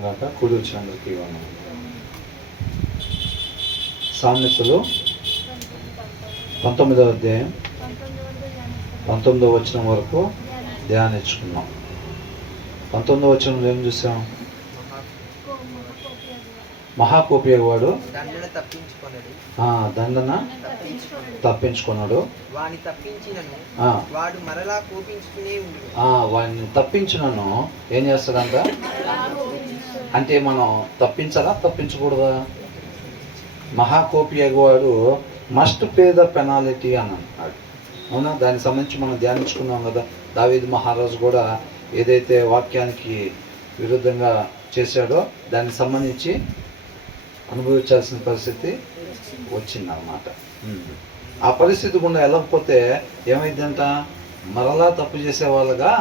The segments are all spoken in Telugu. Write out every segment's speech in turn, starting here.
కూడి వచ్చినందరికీ సామెతలు 19వ అధ్యాయం 19వ వచనం వరకు ధ్యానించుకున్నాం. 19వ వచనంలో ఏం చూసాం? మహాకోపియవాడు దండన తప్పించుకున్నాడు. వాడిని తప్పించునను ఏం చేస్తాడంట? అంటే మనం తప్పించాలా తప్పించకూడదా? మహాకోపియవాడు మస్ట్ పే ద పెనాలిటీ అని అన్నాడు. అవునా? దానికి సంబంధించి మనం ధ్యానించుకున్నాం కదా. దావీదు మహారాజు కూడా ఏదైతే వాక్యానికి విరుద్ధంగా చేశాడో దానికి సంబంధించి అనుభవించాల్సిన పరిస్థితి వచ్చిందన్నమాట. ఆ పరిస్థితి గుండా వెళ్ళకపోతే ఏమైందంట? మరలా తప్పు చేసే వాళ్ళగా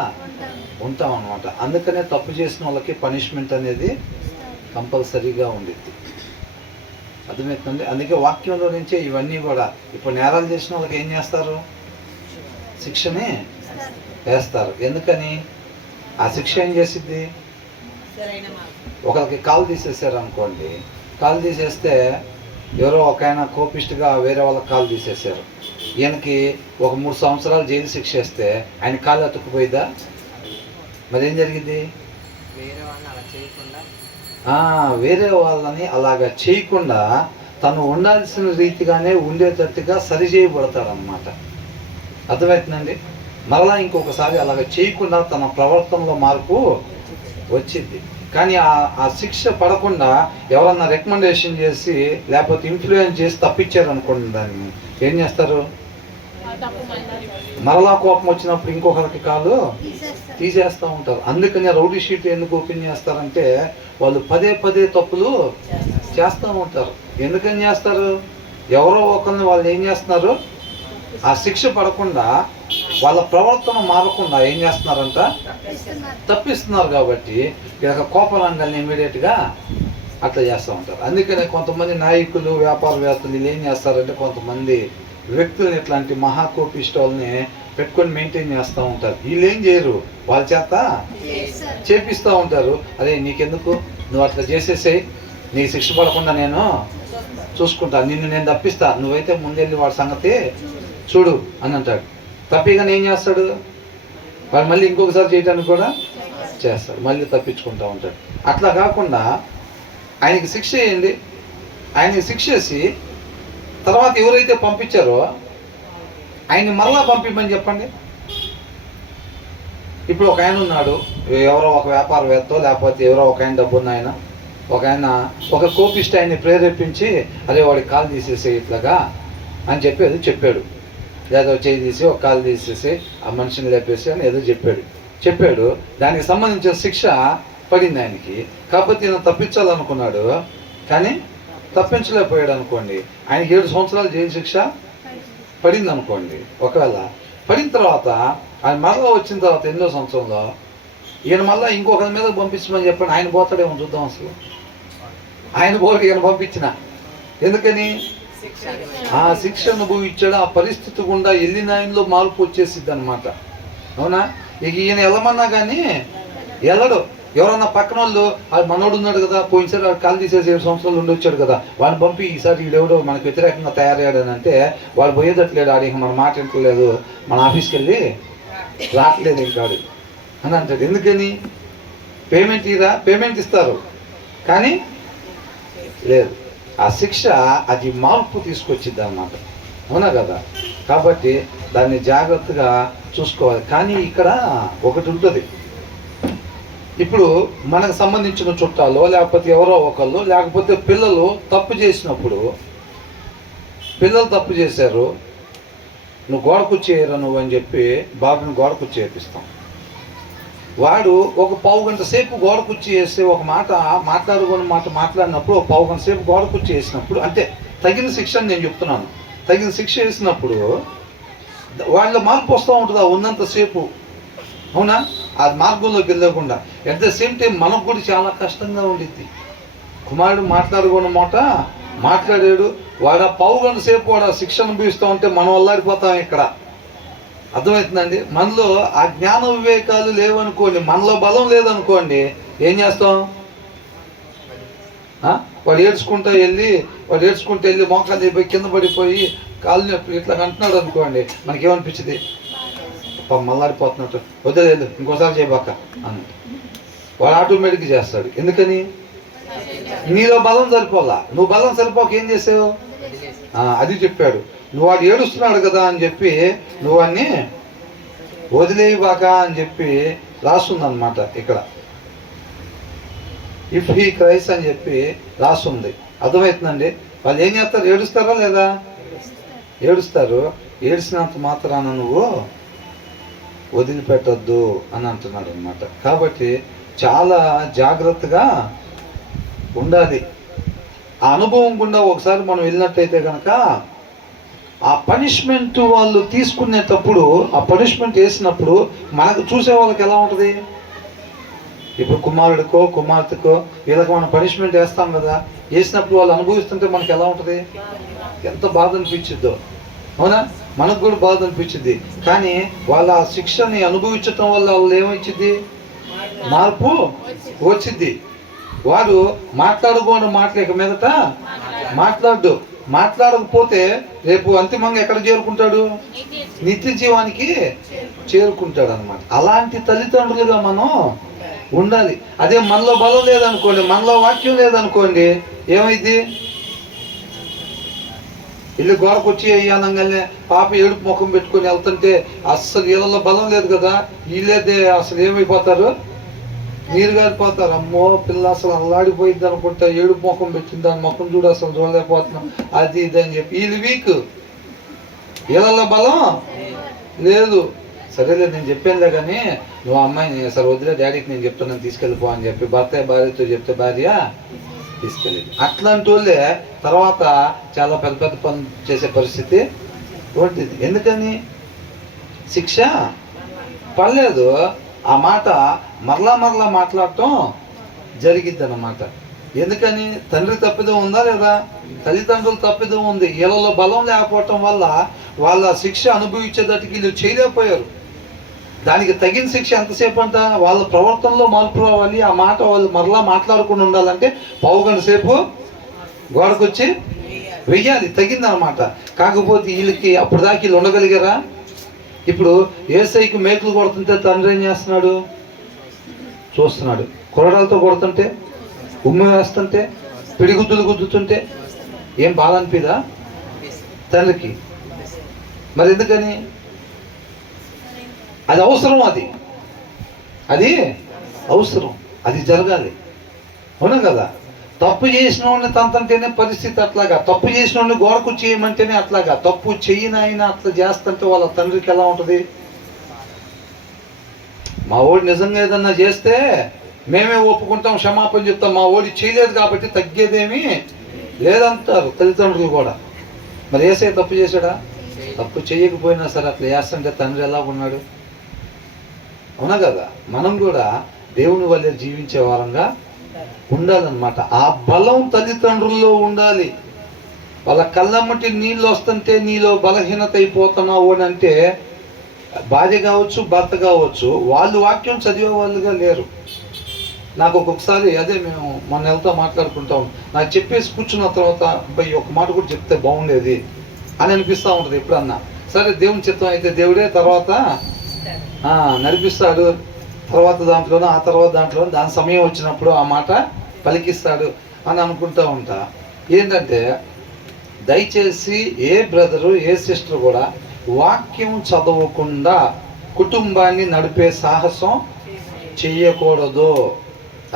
ఉంటాం అన్నమాట. అందుకనే తప్పు చేసిన వాళ్ళకి పనిష్మెంట్ అనేది కంపల్సరీగా ఉండిద్ది. అర్థమవుతుంది? అందుకే వాక్యంలో నుంచే ఇవన్నీ కూడా ఇప్పుడు నేరాలు చేసిన వాళ్ళకి ఏం చేస్తారు? శిక్షని వేస్తారు. ఎందుకని? ఆ శిక్ష ఏం చేసిద్ది? ఒకరికి కాలు తీసేసారు అనుకోండి, కాలు తీసేస్తే ఎవరో ఒక ఆయన కోపిస్ట్గా వేరే వాళ్ళకి కాలు తీసేశారు. ఈయనకి ఒక 3 సంవత్సరాలు జైలు శిక్ష వేస్తే ఆయన కాలు అతుక్కుపోయిద్దా? మరి ఏం జరిగింది? వేరే వాళ్ళని అలాగా చేయకుండా తను ఉండాల్సిన రీతిగానే ఉండేటట్టుగా సరి చేయబడతాడు అన్నమాట. అర్థమవుతుందండి? మరలా ఇంకొకసారి అలాగ చేయకుండా తన ప్రవర్తనలో మార్పు వచ్చింది. కానీ ఆ శిక్ష పడకుండా ఎవరన్నా రికమెండేషన్ చేసి లేకపోతే ఇన్ఫ్లుయెన్స్ చేసి తప్పించారు అనుకోండి, దాన్ని ఏం చేస్తారు? మరలా కోపం వచ్చినప్పుడు ఇంకొకరికి కాలు తీసేస్తూ ఉంటారు. అందుకని రౌడీ షీట్ ఎందుకు ఓపెన్ చేస్తారంటే వాళ్ళు పదే పదే తప్పులు చేస్తూ ఉంటారు. ఎందుకని చేస్తారు? ఎవరో ఒకరిని వాళ్ళు ఏం చేస్తున్నారు? ఆ శిక్ష పడకుండా వాళ్ళ ప్రవర్తన మారకుండా ఏం చేస్తున్నారంట? తప్పిస్తున్నారు. కాబట్టి ఇక కోపరంగాన్ని ఇమీడియట్గా అట్లా చేస్తూ ఉంటారు. అందుకనే కొంతమంది నాయకులు, వ్యాపారవేత్తలు వీళ్ళు ఏం చేస్తారంటే కొంతమంది వ్యక్తులను ఇట్లాంటి మహాకోపిస్టోల్ని పెట్టుకొని మెయింటైన్ చేస్తూ ఉంటారు. వీళ్ళు ఏం చేయరు, వాళ్ళ చేత చేపిస్తూ ఉంటారు. అదే నీకెందుకు, నువ్వు అట్లా చేసేసేయి, నీ శిక్ష పడకుండా నేను చూసుకుంటా, నిన్ను నేను తప్పిస్తా, నువ్వైతే ముందెళ్ళి వాడి సంగతి చూడు అని అంటాడు. తప్పిగానే ఏం చేస్తాడు? వాడు మళ్ళీ ఇంకొకసారి చేయడానికి కూడా చేస్తాడు, మళ్ళీ తప్పించుకుంటూ ఉంటాడు. అట్లా కాకుండా ఆయనకి శిక్ష వేయండి. ఆయనకి శిక్ష వేసి తర్వాత ఎవరైతే పంపించారో ఆయన్ని మరలా పంపించమని చెప్పండి. ఇప్పుడు ఒక ఆయన ఉన్నాడు, ఎవరో ఒక వ్యాపారవేత్త లేకపోతే ఎవరో ఒక ఆయన డబ్బున్న ఆయన, ఒక ఆయన ఒక కోపిస్ట్ ఆయన్ని ప్రేరేపించి అరే వాడికి కాలు తీసేసే ఇట్లాగా అని చెప్పాడు. ఏదో చేయి తీసి ఒక కాలు తీసేసి ఆ మనిషిని లేపేసి అని ఏదో చెప్పాడు. దానికి సంబంధించిన శిక్ష పడింది ఆయనకి. కాకపోతే ఈయన తప్పించాలనుకున్నాడు కానీ తప్పించలేకపోయాడు అనుకోండి, ఆయనకి 7 సంవత్సరాలు జైలు శిక్ష పడింది అనుకోండి. ఒకవేళ పడిన తర్వాత ఆయన మరలా వచ్చిన తర్వాత 8వ సంవత్సరంలో ఈయన మళ్ళీ ఇంకొకరి మీద పంపించమని చెప్పండి, ఆయన పోతాడేమో చూద్దాం. అసలు ఆయన పోటీ ఈయన పంపించిన ఎందుకని? ఆ శిక్ష అనుభవించాడు. ఆ పరిస్థితి గుండా వెళ్ళిన ఆయనలో మార్పు వచ్చేసిద్ది అనమాట. అవునా? ఇక ఈయన వెళ్ళమన్నా కానీ వెళ్ళడు. ఎవరన్నా పక్కన వాళ్ళు మనోడు ఉన్నాడు కదా, పోయినసారి వాడు కాలు తీసేసి 7 సంవత్సరాలు ఉండి వచ్చాడు కదా, వాడిని పంపి ఈసారి వీడెవడో మనకు వ్యతిరేకంగా తయారయ్యాడని అంటే వాడు పోయేటట్లేడు, ఆడికి మన మాట వింటలేదు, మన ఆఫీస్కి వెళ్ళి రావట్లేదు ఇంకాడు అని అంటాడు. ఎందుకని? పేమెంట్ ఇస్తారు కానీ లేదు. ఆ శిక్ష అది మార్పు తీసుకొచ్చిద్ది అన్నమాట. అవునా కదా? కాబట్టి దాన్ని జాగ్రత్తగా చూసుకోవాలి. కానీ ఇక్కడ ఒకటి ఉంటుంది, ఇప్పుడు మనకు సంబంధించిన చుట్టాలు లేకపోతే ఎవరో ఒకళ్ళు లేకపోతే పిల్లలు తప్పు చేసినప్పుడు, పిల్లలు తప్పు చేశారు, నువ్వు గోడ కుర్చేయరా నువ్వు అని చెప్పి బాబుని గోడ కుర్చేపిస్తాం. వాడు ఒక 15 గంట సేపు గోడ కుర్చీ వేసి ఒక మాట మాట్లాడినప్పుడు ఒక 15 గంట సేపు గోడ కుర్చీ వేసినప్పుడు అంటే తగిన శిక్ష అని నేను చెప్తున్నాను. తగిన శిక్ష వేసినప్పుడు వాళ్ళ మార్పు వస్తూ ఉంటుంది ఉన్నంతసేపు. అవునా? ఆ మార్గంలోకి వెళ్ళకుండా అట్ ద సేమ్ టైం మనకు కూడా చాలా కష్టంగా ఉండిద్ది. కుమారుడు మాట్లాడాడు, వాడు ఆ 15 గంట సేపు వాడు ఆ శిక్ష అనుభవిస్తూ ఉంటే మనం వల్లాడిపోతాం ఇక్కడ. అర్థమవుతుందండి? మనలో ఆ జ్ఞాన వివేకాలు లేవనుకోండి, మనలో బలం లేదనుకోండి, ఏం చేస్తాం? వాడు ఏడ్చుకుంటూ వెళ్ళి మోకాలు అయిపోయి కింద పడిపోయి కాలు నొప్పి ఇట్లా అంటున్నాడు అనుకోండి, మనకేమనిపించింది? మళ్ళాడిపోతున్నట్టు, వదిలేదు ఇంకోసారి చేయబాక అని వాడు ఆటోమేటిక్గా చేస్తాడు. ఎందుకని? నీలో బలం సరిపోలా, నువ్వు బలం సరిపోక ఏం చేసావు? అది చెప్పాడు. నువ్వు వాడు ఏడుస్తున్నాడు కదా అని చెప్పి నువ్వు అన్ని వదిలేయబాక అని చెప్పి రాస్తుందన్నమాట ఇక్కడ. ఇఫ్ హీ క్రైస్ అని చెప్పి రాస్తుంది. అర్థమవుతుందండి? వాళ్ళు ఏం చేస్తారు? ఏడుస్తారా లేదా? ఏడుస్తారు. ఏడ్చినంత మాత్రాన నువ్వు వదిలిపెట్టద్దు అని అంటున్నాడు అనమాట. కాబట్టి చాలా జాగ్రత్తగా ఉండాలి. ఆ అనుభవం గుండా ఒకసారి మనం వెళ్ళినట్టయితే కనుక ఆ పనిష్మెంట్ వాళ్ళు తీసుకునేటప్పుడు, ఆ పనిష్మెంట్ వేసినప్పుడు మనకు చూసే వాళ్ళకి ఎలా ఉంటుంది? ఇప్పుడు కుమారుడికో కుమార్తెకో వీళ్ళకి మనం పనిష్మెంట్ వేస్తాం కదా, వేసినప్పుడు వాళ్ళు అనుభవిస్తుంటే మనకి ఎలా ఉంటుంది? ఎంత బాధ అనిపించిద్దో, అవునా? మనకు కూడా బాధ అనిపించింది. కానీ వాళ్ళ ఆ శిక్షని అనుభవించటం వల్ల వాళ్ళు ఏమొచ్చింది? మార్పు వచ్చింది. వాడు మాట్లాడుకోని మాటలేక మీదట మాట్లాడకపోతే రేపు అంతిమంగా ఎక్కడ చేరుకుంటాడు? నిత్య జీవానికి చేరుకుంటాడు అనమాట. అలాంటి తల్లిదండ్రులుగా మనం ఉండాలి. అదే మనలో బలం లేదనుకోండి, మనలో వాక్యం లేదనుకోండి, ఏమైంది? ఇల్లు గోడకు వచ్చి అయ్యానంగానే పాప ఏడుపు ముఖం పెట్టుకొని వెళ్తుంటే అస్సలు వీళ్ళలో బలం లేదు కదా, వీళ్ళేదే అసలు ఏమైపోతారు? నీరు గారిపోతారు. అమ్మో పిల్ల అసలు అల్లాడిపోయింది అనుకుంటా, ఏడుపు ముఖం పెట్టింది, దాని ముఖం చూడు అసలు చూడలేకపోతున్నాం, అది ఇది అని చెప్పి వీళ్ళు వీక్. వీళ్ళలో బలం లేదు. సరేలే నేను చెప్పానులే కానీ నువ్వు అమ్మాయిని సరే వదిలే, డాడీకి నేను చెప్తాను తీసుకెళ్ళిపో అని చెప్పి భార్యతో చెప్తే భార్య తీసుకెళ్ళింది. అట్లాంటి వాళ్ళే తర్వాత చాలా పెద్ద పెద్ద పనులు చేసే పరిస్థితి ఉంటుంది. ఎందుకని? శిక్ష పడలేదు. ఆ మాట మరలా మాట్లాడటం జరిగిద్ది అన్నమాట. ఎందుకని? తండ్రి తప్పిదం ఉందా లేదా? తల్లిదండ్రులు తప్పిదం ఉంది. వీళ్ళలో బలం లేకపోవటం వల్ల వాళ్ళ శిక్ష అనుభవించేదానికి వీళ్ళు చేయలేకపోయారు. దానికి తగిన శిక్ష ఎంతసేపు అంట? వాళ్ళ ప్రవర్తనలో మార్పు రావాలి. ఆ మాట వాళ్ళు మరలా మాట్లాడకుండా ఉండాలంటే పావుగంట సేపు గోడకొచ్చి వెయ్యాలి, తగిందనమాట. కాకపోతే వీళ్ళకి అప్పుడు దాకా వీళ్ళు ఉండగలిగారా? ఇప్పుడు ఏసైకి మేకులు కొడుతుంటే తండ్రి ఏం చేస్తున్నాడు? చూస్తున్నాడు. కొరడాలతో కొడుతుంటే, ఉమ్మి వేస్తుంటే, పిడిగుద్దులు గుద్దుతుంటే ఏం బాధ అనిపిదా తండ్రికి? మరి ఎందుకని? అది అవసరం, అది అవసరం, అది జరగాలి, అవునా కదా? తప్పు చేసిన వాడిని తంతంటేనే పరిస్థితి అట్లాగా, తప్పు చేసిన వాడిని గోడకు చేయమంటేనే అట్లాగా, తప్పు చేయని ఆయన అట్లా చేస్తుంటే వాళ్ళ తండ్రికి ఎలా ఉంటుంది? మా ఓడి నిజంగా ఏదన్నా చేస్తే మేమే ఒప్పుకుంటాం, క్షమాపణ చెప్తాం, మా ఓడి చేయలేదు కాబట్టి తగ్గేదేమీ లేదంటారు తల్లిదండ్రులు కూడా. మరి ఏసే తప్పు చేశాడా? తప్పు చేయకపోయినా సరే అట్లా చేస్తుంటే తండ్రి ఎలా ఉన్నాడు? అవునా కదా? మనం కూడా దేవుని వల్లే జీవించే వారంగా ఉండాలన్నమాట. ఆ బలం తల్లిదండ్రుల్లో ఉండాలి. వాళ్ళ కళ్ళమ్మటి నీళ్ళు వస్తుంటే నీలో బలహీనత అయిపోతున్నావు అని అంటే భార్య కావచ్చు, భర్త కావచ్చు, వాళ్ళు వాక్యం చదివే వాళ్ళుగా లేరు. నాకు ఒక్కొక్కసారి అదే మేము మన నెలతో మాట్లాడుకుంటాం, నాకు చెప్పేసి కూర్చున్న తర్వాత అబ్బాయి ఒక మాట కూడా చెప్తే బాగుండేది అని అనిపిస్తూ ఉంటుంది ఎప్పుడన్నా. సరే దేవుని చిత్తం అయితే దేవుడే తర్వాత నడిపిస్తాడు, తర్వాత దాంట్లో దాని సమయం వచ్చినప్పుడు ఆ మాట పలికిస్తాడు అని అనుకుంటూ ఉంటా. ఏంటంటే దయచేసి ఏ బ్రదరు ఏ సిస్టర్ కూడా వాక్యం చదవకుండా కుటుంబాన్ని నడిపే సాహసం చెయ్యకూడదు.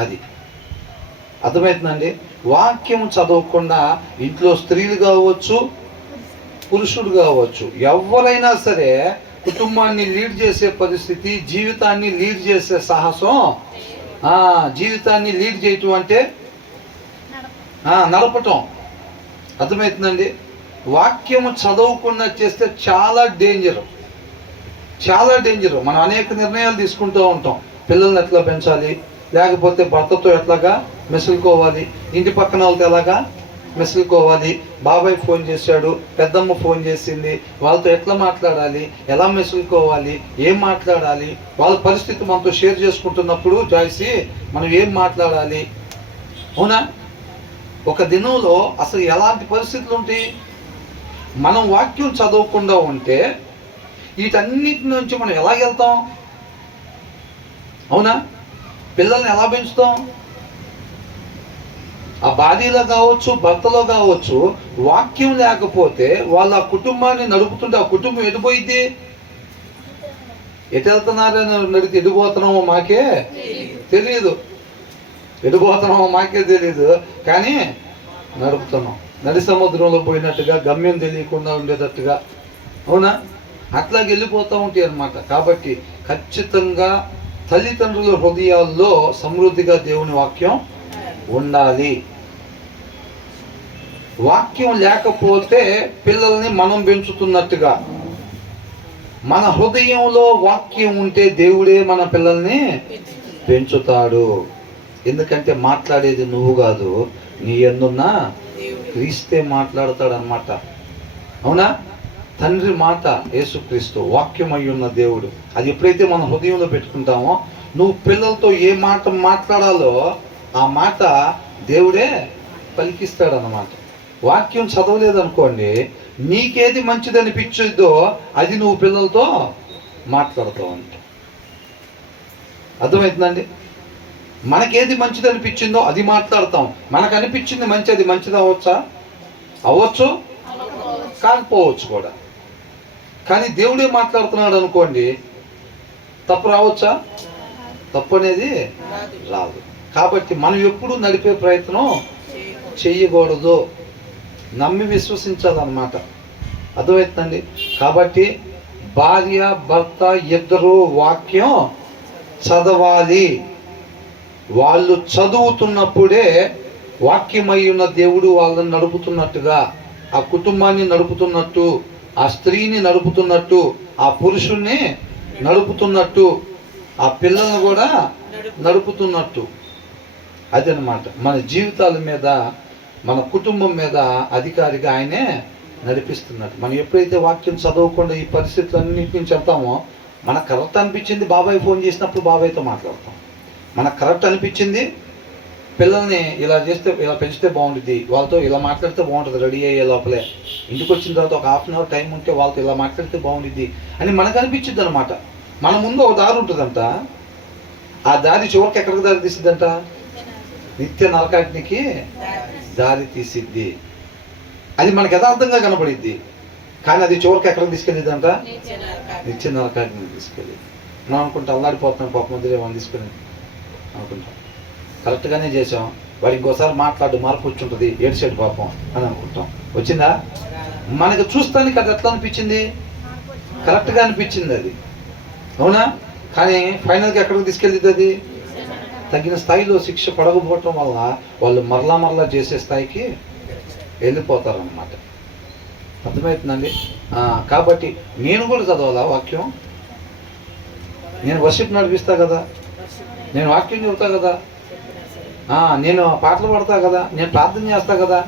అది అర్థమవుతుందండి? వాక్యం చదవకుండా ఇంట్లో స్త్రీలు కావచ్చు, పురుషుడు కావచ్చు, ఎవరైనా సరే కుటుంబాన్ని లీడ్ చేసే పరిస్థితి, జీవితాన్ని లీడ్ చేసే సాహసం, జీవితాన్ని లీడ్ చేయటం అంటే నడపటం. అర్థమవుతుందండి? వాక్యము చదవకుండా చేస్తే చాలా డేంజరు. మనం అనేక నిర్ణయాలు తీసుకుంటూ ఉంటాం. పిల్లల్ని ఎట్లా పెంచాలి, లేకపోతే భర్తతో ఎట్లాగా మెసులుకోవాలి, ఇంటి పక్కన వాళ్ళతో ఎలాగా మెసులుకోవాలి, బాబాయ్ ఫోన్ చేశాడు, పెద్దమ్మ ఫోన్ చేసింది, వాళ్ళతో ఎట్లా మాట్లాడాలి, ఎలా మెసులుకోవాలి, ఏం మాట్లాడాలి, వాళ్ళ పరిస్థితి మనతో షేర్ చేసుకుంటున్నప్పుడు జాయిసి మనం ఏం మాట్లాడాలి, అవునా? ఒక దినంలో అసలు ఎలాంటి పరిస్థితులు ఉంటాయి? మనం వాక్యం చదవకుండా ఉంటే వీటన్నిటి నుంచి మనం ఎలా వెళ్తాం? అవునా? పిల్లల్ని ఎలా పెంచుతాం? ఆ భార్యలో కావచ్చు, భర్తలో కావచ్చు, వాక్యం లేకపోతే వాళ్ళ కుటుంబాన్ని నడుపుతుంటే ఆ కుటుంబం ఎడిపోయిద్ది. ఎటు వెళ్తున్నారని నడితే ఎడిపోతున్నామో మాకే తెలియదు, ఎడిపోతున్నామో మాకే తెలియదు, కానీ నడుపుతున్నాం. నడి సముద్రంలో పోయినట్టుగా, గమ్యం తెలియకుండా ఉండేటట్టుగా. అవునా? అట్లాగే వెళ్ళిపోతూ ఉంటాయి అన్నమాట. కాబట్టి ఖచ్చితంగా తల్లిదండ్రుల హృదయాల్లో సమృద్ధిగా దేవుని వాక్యం ఉండాలి. వాక్యం లేకపోతే పిల్లల్ని మనం పెంచుతున్నట్టుగా. మన హృదయంలో వాక్యం ఉంటే దేవుడే మన పిల్లల్ని పెంచుతాడు. ఎందుకంటే మాట్లాడేది నువ్వు కాదు, నీ యందున్న క్రీస్తే మాట్లాడతాడు అన్నమాట. అవునా? తండ్రి మాట యేసుక్రీస్తు వాక్యం అయి ఉన్న దేవుడు. అది ఎప్పుడైతే మన హృదయంలో పెట్టుకుంటామో, నువ్వు పిల్లలతో ఏ మాట మాట్లాడాలో ఆ మాట దేవుడే పలికిస్తాడు అన్నమాట. వాక్యం చదవలేదనుకోండి, నీకేది మంచిది అనిపించదో అది నువ్వు పిల్లలతో మాట్లాడతావు అంట. అర్థమవుతుందండి? మనకేది మంచిది అనిపించిందో అది మాట్లాడతాం. మనకు అనిపించింది మంచి, అది మంచిది అవ్వచ్చా? అవ్వచ్చు, కాకపోవచ్చు కూడా. కానీ దేవుడే మాట్లాడుతున్నాడు అనుకోండి, తప్పు రావచ్చా? తప్పు అనేది రాదు. కాబట్టి మనం ఎప్పుడు నడిపే ప్రయత్నం చెయ్యకూడదు, నమ్మి విశ్వసించాలన్నమాట. అర్థమవుతుందండి? కాబట్టి భార్య భర్త ఇద్దరు వాక్యం చదవాలి. వాళ్ళు చదువుతున్నప్పుడే వాక్యమై ఉన్న దేవుడు వాళ్ళని నడుపుతున్నట్టుగా, ఆ కుటుంబాన్ని నడుపుతున్నట్టు, ఆ స్త్రీని నడుపుతున్నట్టు, ఆ పురుషుణ్ణి నడుపుతున్నట్టు, ఆ పిల్లల్ని కూడా నడుపుతున్నట్టు. అదనమాట మన జీవితాల మీద, మన కుటుంబం మీద అధికారిగా ఆయనే నడిపిస్తున్నట్టు. మనం ఎప్పుడైతే వాక్యం చదవకుండా ఈ పరిస్థితులన్నింటి నుంచి వెళ్తామో, మనకు కరెక్ట్ అనిపించింది బాబాయ్ ఫోన్ చేసినప్పుడు బాబాయ్తో మాట్లాడతాం. మనకు కరెక్ట్ అనిపించింది పిల్లల్ని ఇలా చేస్తే, ఇలా పెంచితే బాగుంటుంది, వాళ్ళతో ఇలా మాట్లాడితే బాగుంటుంది, రెడీ అయ్యే లోపలే ఇంటికి వచ్చిన తర్వాత ఒక హాఫ్ అన్ అవర్ టైం ఉంటే వాళ్ళతో ఇలా మాట్లాడితే బాగుంటుంది అని మనకు అనిపించింది అనమాట. మన ముందు ఒక దారి ఉంటుందంట, ఆ దారి చివరికి ఎక్కడికి దారి తీసిద్దంట? నిత్య నరకాగ్నికి దారి తీసిద్ది. అది మనకు యథార్థంగా కనపడిద్ది, కానీ అది చివరికి ఎక్కడికి తీసుకెళ్ళిద్దంట? నిత్య నరకాగ్నికి తీసుకెళ్ళి. మనం అనుకుంటాం అల్లాడిపోతున్నాం, పాపం వదిలే వాళ్ళని తీసుకెళ్ళి అనుకుంటాం. కరెక్ట్గానే చేసాం, వాడు ఇంకోసారి మాట్లాడు, మార్పు వచ్చి ఉంటుంది, ఏడ్చేడు పాపం అని అనుకుంటాం. వచ్చిందా? మనకు చూస్తానికి అది ఎట్లా అనిపించింది? కరెక్ట్గా అనిపించింది అది. అవునా? కానీ ఫైనల్గా ఎక్కడికి తీసుకెళ్ళిద్ది? అది తగిన స్థాయిలో శిక్ష పడకపోవటం వల్ల వాళ్ళు మరలా చేసే స్థాయికి వెళ్ళిపోతారన్నమాట. అర్థమవుతుందండి? కాబట్టి నేను కూడా చదవాలా వాక్యం? నేను వర్షిప్ నడిపిస్తా కదా, నేను వాక్యం చెబుతా కదా, నేను పాటలు పాడతా కదా, నేను ప్రార్థన చేస్తా కదా,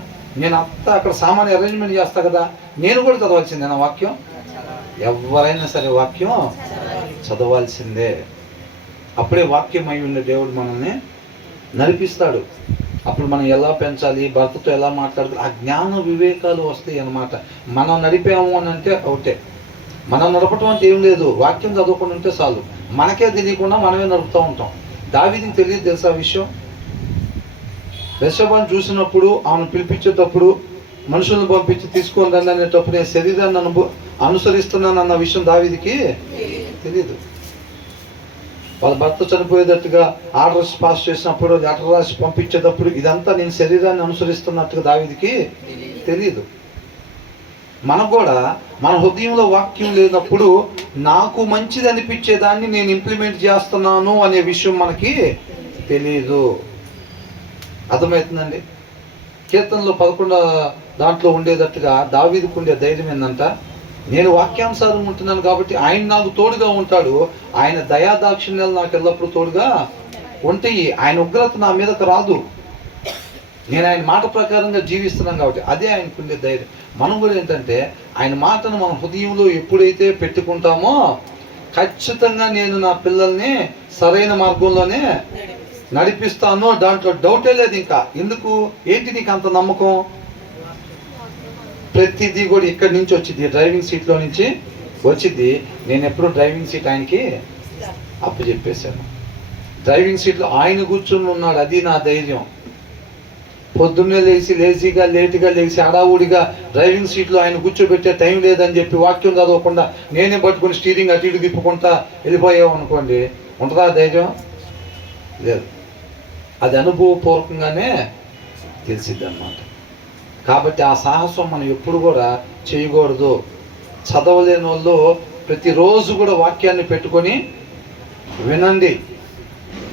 నేను అంతా అక్కడ సామాన్య అరేంజ్మెంట్ చేస్తా కదా, నేను కూడా చదవాల్సిందే నా వాక్యం. ఎవరైనా సరే వాక్యం చదవాల్సిందే. అప్పుడే వాక్యం అయి ఉండే దేవుడు మనల్ని నడిపిస్తాడు. అప్పుడు మనం ఎలా పెంచాలి, భర్తతో ఎలా మాట్లాడాలి, ఆ జ్ఞాన వివేకాలు వస్తాయి అన్నమాట. మనం నడిపాము అని అంటే ఒకటే. మనం నడపటం అంటే ఏం లేదు, వాక్యం చదవకుండా ఉంటే చాలు. మనకే తెలియకుండా మనమే నడుపుతూ ఉంటాం. దావీదుకి తెలియదు తెలుసా విషయం? బెత్షెబాను చూసినప్పుడు, ఆమెను పిలిపించేటప్పుడు మనుషులను పంపించి తీసుకొని రండి అనేటప్పుడు నేను శరీరాన్ని అనుసరిస్తున్నాను అన్న విషయం దావీదుకి తెలియదు. వాళ్ళ భర్త చనిపోయేటట్టుగా ఆర్డర్స్ పాస్ చేసినప్పుడు, లెటర్ రాసి పంపించేటప్పుడు ఇదంతా నేను శరీరాన్ని అనుసరిస్తున్నట్టుగా దావీదుకి తెలియదు. మనకు కూడా మన హృదయంలో వాక్యం లేనప్పుడు నాకు మంచిది అనిపించేదాన్ని నేను ఇంప్లిమెంట్ చేస్తున్నాను అనే విషయం మనకి తెలియదు. అర్థమవుతుందండి? కీర్తనలో 11 దాంట్లో ఉండేటట్టుగా దావీదుకు ఉండే ధైర్యం ఏంటంట, నేను వాక్యానుసారం ఉంటున్నాను కాబట్టి ఆయన నాకు తోడుగా ఉంటాడు, ఆయన దయాదాక్షిణ్యాలు నాకు ఎల్లప్పుడూ తోడుగా ఉంటాయి, ఆయన ఉగ్రత నా మీదకు రాదు, నేను ఆయన మాట ప్రకారంగా జీవిస్తున్నాను కాబట్టి. అదే ఆయనకు ఉండే ధైర్యం. మనం కూడా ఏంటంటే ఆయన మాటను మన హృదయంలో ఎప్పుడైతే పెట్టుకుంటామో ఖచ్చితంగా నేను నా పిల్లల్ని సరైన మార్గంలోనే నడిపిస్తాను, దాంట్లో డౌటే లేదు. ఇంకా ఎందుకు, ఏంటి నీకు అంత నమ్మకం? ప్రతిదీ కూడా ఇక్కడి నుంచి వచ్చింది, డ్రైవింగ్ సీట్లో నుంచి వచ్చింది. నేను ఎప్పుడు డ్రైవింగ్ సీట్ ఆయనకి అప్పు చెప్పేశాను. డ్రైవింగ్ సీట్లో ఆయన కూర్చుని ఉన్నాడు, అది నా ధైర్యం. పొద్దున్నే లేజీగా లేటుగా లేచి హడావుడిగా డ్రైవింగ్ సీట్లో ఆయన కూర్చోబెట్టే టైం లేదని చెప్పి వాక్యం చదవకుండా నేనే పట్టుకుని స్టీరింగ్ అటు ఇటు తిప్పుకుంటా వెళ్ళిపోయావు అనుకోండి, ఉంటుందా ధైర్యం? లేదు. అది అనుభవపూర్వకంగానే తెలిసిద్ది అన్నమాట. కాబట్టి ఆ సాహసం మనం ఎప్పుడు కూడా చేయకూడదు. చదవలేని వాళ్ళు ప్రతిరోజు కూడా వాక్యాన్ని పెట్టుకొని వినండి,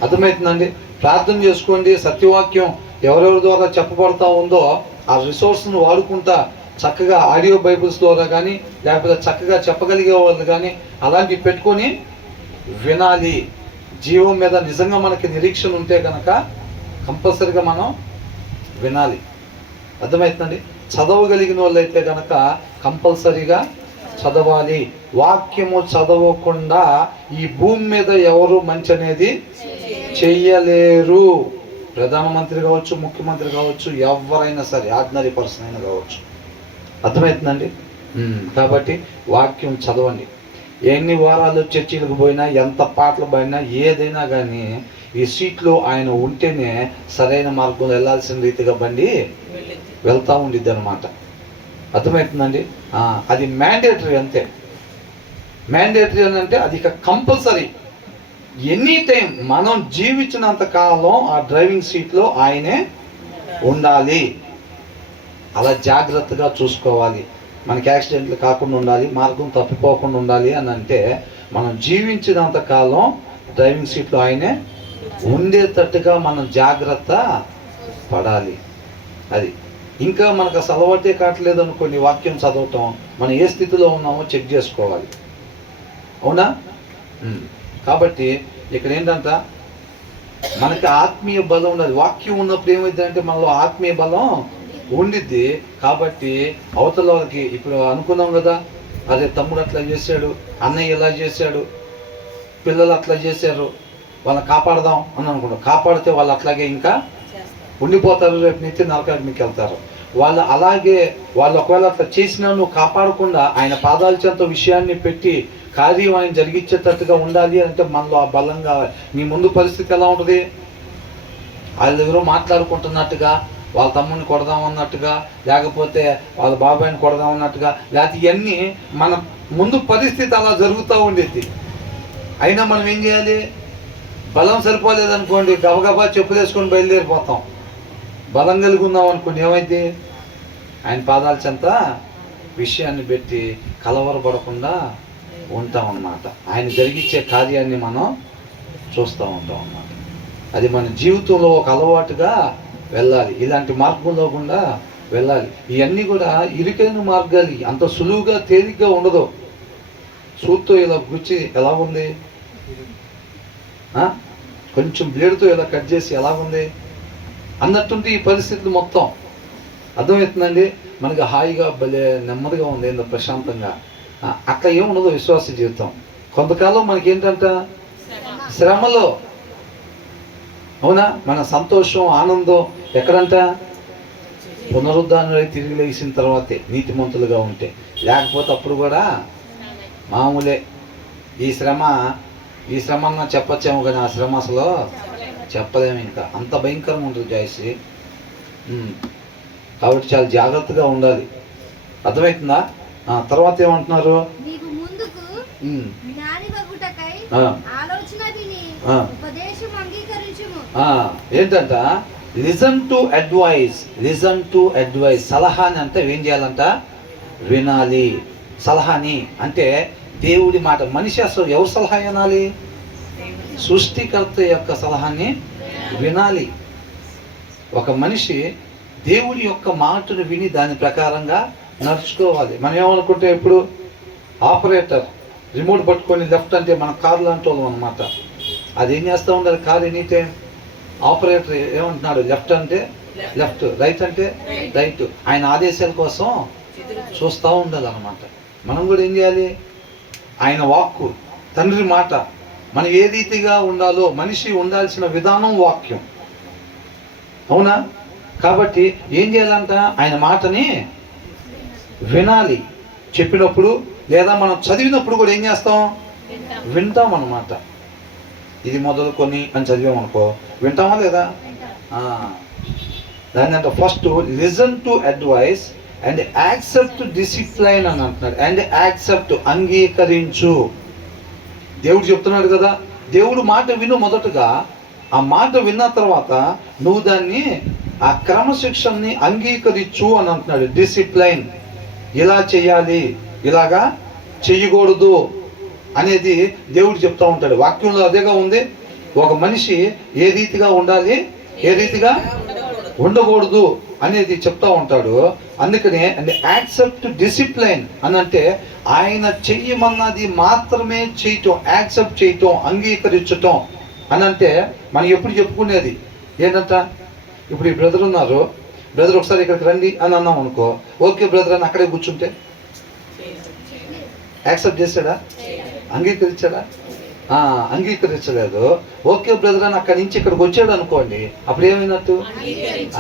అర్థమవుతుందండి. ప్రార్థన చేసుకోండి. సత్యవాక్యం ఎవరెవరి ద్వారా చెప్పబడతా ఉందో ఆ రిసోర్స్ను వాడుకుంటా చక్కగా ఆడియో బైబిల్స్ ద్వారా కానీ లేకపోతే చక్కగా చెప్పగలిగే వాళ్ళు కానీ అలాంటివి పెట్టుకొని వినాలి. జీవం మీద నిజంగా మనకి నిరీక్షణ ఉంటే కనుక కంపల్సరిగా మనం వినాలి, అర్థమవుతుందండి. చదవగలిగిన వాళ్ళు అయితే కనుక కంపల్సరీగా చదవాలి. వాక్యము చదవకుండా ఈ భూమి మీద ఎవరు మంచి అనేది చెయ్యలేరు. ప్రధానమంత్రి కావచ్చు, ముఖ్యమంత్రి కావచ్చు, ఎవరైనా సరే, ఆర్డినరీ పర్సన్ అయినా కావచ్చు, అర్థమవుతుందండి. కాబట్టి వాక్యం చదవండి. ఎన్ని వారాలు చర్చిలకు పోయినా, ఎంత పాటలు పాడినా, ఏదైనా కానీ ఈ సీట్లో ఆయన ఉంటేనే సరైన మార్గంలో వెళ్ళాల్సిన రీతిగా బండి వెళ్తూ ఉండిద్ది అనమాట, అర్థమవుతుందండి. అది మ్యాండేటరీ, అంతే. మ్యాండేటరీ అని అంటే అది ఇక కంపల్సరీ. ఎనీ టైం మనం జీవించినంత కాలం ఆ డ్రైవింగ్ సీట్లో ఆయనే ఉండాలి. అలా జాగ్రత్తగా చూసుకోవాలి. మనకి యాక్సిడెంట్లు కాకుండా ఉండాలి, మార్గం తప్పిపోకుండా ఉండాలి అని అంటే మనం జీవించినంత కాలం డ్రైవింగ్ సీట్లో ఆయనే ఉండేటట్టుగా మనం జాగ్రత్త పడాలి. అది ఇంకా మనకు అసలు అలవాటే కావట్లేదు అనుకోండి వాక్యం చదవటం, మనం ఏ స్థితిలో ఉన్నామో చెక్ చేసుకోవాలి, అవునా? కాబట్టి ఇక్కడ ఏంటంట, మనకి ఆత్మీయ బలం ఉన్నది. వాక్యం ఉన్నప్పుడు ఏమైందంటే మనలో ఆత్మీయ బలం ఉండిద్ది. కాబట్టి అవతల వాళ్ళకి ఇప్పుడు అనుకున్నాం కదా, అదే తమ్ముడు అట్లా చేశాడు, అన్నయ్య ఇలా చేశాడు, పిల్లలు అట్లా చేశారు, వాళ్ళని కాపాడదాం అని అనుకున్నాం. కాపాడితే వాళ్ళు అట్లాగే ఇంకా ఉండిపోతారు, రేపు నిత్య నరకానికి వెళ్తారు. వాళ్ళు అలాగే వాళ్ళు ఒకవేళ అట్లా చేసినా నువ్వు కాపాడకుండా ఆయన పాదాల చెంత విషయాన్ని పెట్టి కార్యం ఆయన జరిగించేటట్టుగా ఉండాలి అంటే మనలో ఆ బలం కావాలి. నీ ముందు పరిస్థితి ఎలా ఉంటుంది? వాళ్ళ దగ్గర మాట్లాడుకుంటున్నట్టుగా, వాళ్ళ తమ్ముడిని కొడదామన్నట్టుగా, లేకపోతే వాళ్ళ బాబాయిని కొడదామన్నట్టుగా, లేకపోతే ఇవన్నీ మన ముందు పరిస్థితి అలా జరుగుతూ ఉండేది. అయినా మనం ఏం చేయాలి? బలం సరిపోలేదనుకోండి, గబగబా చెప్పులు వేసుకొని బయలుదేరిపోతాం. బలం కలిగి ఉన్నాం అనుకోండి, ఏమైంది? ఆయన పాదాల చెంత విషయాన్ని పెట్టి కలవరపడకుండా ఉంటాం అన్నమాట. ఆయన జరిగించే కార్యాన్ని మనం చూస్తూ ఉంటాం అన్నమాట. అది మన జీవితంలో ఒక అలవాటుగా వెళ్ళాలి. ఇలాంటి మార్గంలో గుండా వెళ్ళాలి. ఇవన్నీ కూడా ఇరుకైన మార్గాలు, అంత సులువుగా తేలిగ్గా ఉండదు. సూత్తో ఇలా గుచ్చి ఎలా ఉంది, కొంచెం బ్లేడ్తో ఇలా కట్ చేసి ఎలా ఉంది అన్నట్టుంటే ఈ పరిస్థితులు మొత్తం, అర్థమవుతుందండి. మనకి హాయిగా భలే నెమ్మదిగా ఉంది, ఏందో ప్రశాంతంగా. అట్లా ఏముండదు విశ్వాస జీవితం. కొంతకాలం మనకేంటంట శ్రమలో, అవునా? మన సంతోషం ఆనందం ఎక్కడంట? పునరుద్ధానం తిరిగి లేచిన తర్వాతే నీతిమంతులుగా ఉంటే, లేకపోతే అప్పుడు కూడా మామూలే. ఈ శ్రమ అన్న చెప్పచ్చేమో కానీ ఆ శ్రమ అసలు చెప్పలేము. ఇంకా అంత భయంకరంగా ఉంటుంది జాయిసి. కాబట్టి చాలా జాగ్రత్తగా ఉండాలి, అర్థమవుతుందా? తర్వాత ఏమంటున్నారు? ఏంటంట? Listen to advice. సలహాని అంటే ఏం చేయాలంట? వినాలి. సలహాని అంటే దేవుడి మాట. మనిషి అసలు ఎవరు సలహా వినాలి? సృష్టికర్త యొక్క సలహాన్ని వినాలి. ఒక మనిషి దేవుడి యొక్క మాటను విని దాని ప్రకారంగా నడుచుకోవాలి. మనం ఏమనుకుంటే ఇప్పుడు ఆపరేటర్ రిమోట్ పట్టుకొని లెఫ్ట్ అంటే మన కారు లాంటి వాళ్ళం అనమాట. అది ఏం చేస్తూ ఉండాలి? కారు ఎనీ టైం ఆపరేటర్ ఏమంటున్నాడు? లెఫ్ట్ అంటే లెఫ్ట్, రైట్ అంటే రైట్. ఆయన ఆదేశాల కోసం చూస్తూ ఉండాలి అనమాట. మనం కూడా ఏం చేయాలి? ఆయన వాక్కు, తండ్రి మాట మనం ఏ రీతిగా ఉండాలో మనిషి ఉండాల్సిన విధానం వాక్యం. అవునా? కాబట్టి ఏం చేయాలంట? ఆయన మాటని వినాలి. చెప్పినప్పుడు లేదా మనం చదివినప్పుడు కూడా ఏం చేస్తాం? వింటాం అన్నమాట. ఇది మొదలుకొని అని చదివామనుకో, వింటామా లేదా? దాని అంటే first listen to advice and accept discipline అని అంటున్నాడు. అండ్ యాక్సెప్ట్, అంగీకరించు. దేవుడు చెప్తున్నాడు కదా, దేవుడు మాట విను. మొదటగా ఆ మాట విన్న తర్వాత నువ్వు దాన్ని, ఆ క్రమశిక్షణని అంగీకరించు అని అంటున్నాడు. డిసిప్లైన్, ఇలా చేయాలి, ఇలాగా చెయ్యకూడదు అనేది దేవుడు చెప్తా ఉంటాడు. వాక్యంలో అదేగా ఉంది. ఒక మనిషి ఏ రీతిగా ఉండాలి, ఏ రీతిగా ఉండకూడదు అనేది చెప్తా ఉంటాడు. అందుకనే యాక్సెప్ట్ డిసిప్లైన్ అని అంటే ఆయన చెయ్యమన్నది మాత్రమే చేయటం, యాక్సెప్ట్ చేయటం, అంగీకరించటం అని అంటే మనం ఎప్పుడు చెప్పుకునేది ఏంటంట? ఇప్పుడు ఈ బ్రదర్ ఉన్నారు, బ్రదర్ ఒకసారి ఇక్కడికి రండి అని అన్నాం అనుకో, ఓకే బ్రదర్ అని అక్కడే కూర్చుంటే యాక్సెప్ట్ చేశాడా? అంగీకరించాడా? అంగీకరించలేదు. ఓకే బ్రదర్ అని అక్కడి నుంచి ఇక్కడికి వచ్చాడు అనుకోండి, అప్పుడు ఏమైనట్టు?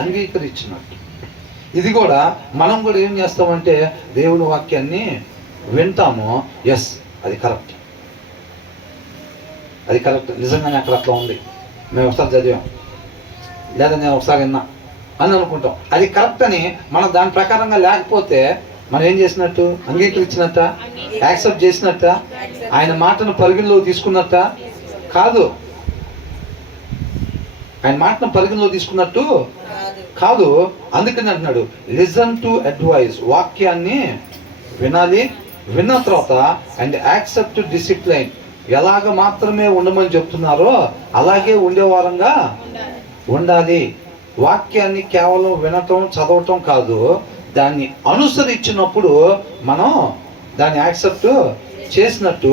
అంగీకరించినట్టు. ఇది కూడా మనం కూడా ఏం చేస్తామంటే దేవుని వాక్యాన్ని వింటాము. ఎస్, అది కరెక్ట్, అది కరెక్ట్, నిజంగానే అక్కడ అట్లా ఉంది, మేము ఒకసారి చదివాం లేదా నేను ఒకసారి విన్నా అని అనుకుంటాం. అది కరెక్ట్ అని మనం దాని ప్రకారంగా లేకపోతే మనం ఏం చేసినట్టు? అంగీకరించినట్ట? యాక్సెప్ట్ చేసినట్ట? ఆయన మాటను పరిగణలో తీసుకున్నట్ట? కాదు. ఆయన మాటను పరిగణలో తీసుకున్నట్టు కాదు. అందుకని అంటున్నాడు లిజన్ టు అడ్వైస్, వాక్యాన్ని వినాలి. విన్న తర్వాత అండ్ యాక్సెప్ట్ డిసిప్లైన్, ఎలాగ మాత్రమే ఉండమని చెప్తున్నారో అలాగే ఉండేవారంగా ఉండాలి. వాక్యాన్ని కేవలం వినటం, చదవటం కాదు, దాన్ని అనుసరించినప్పుడు మనం దాన్ని యాక్సెప్ట్ చేసినట్టు.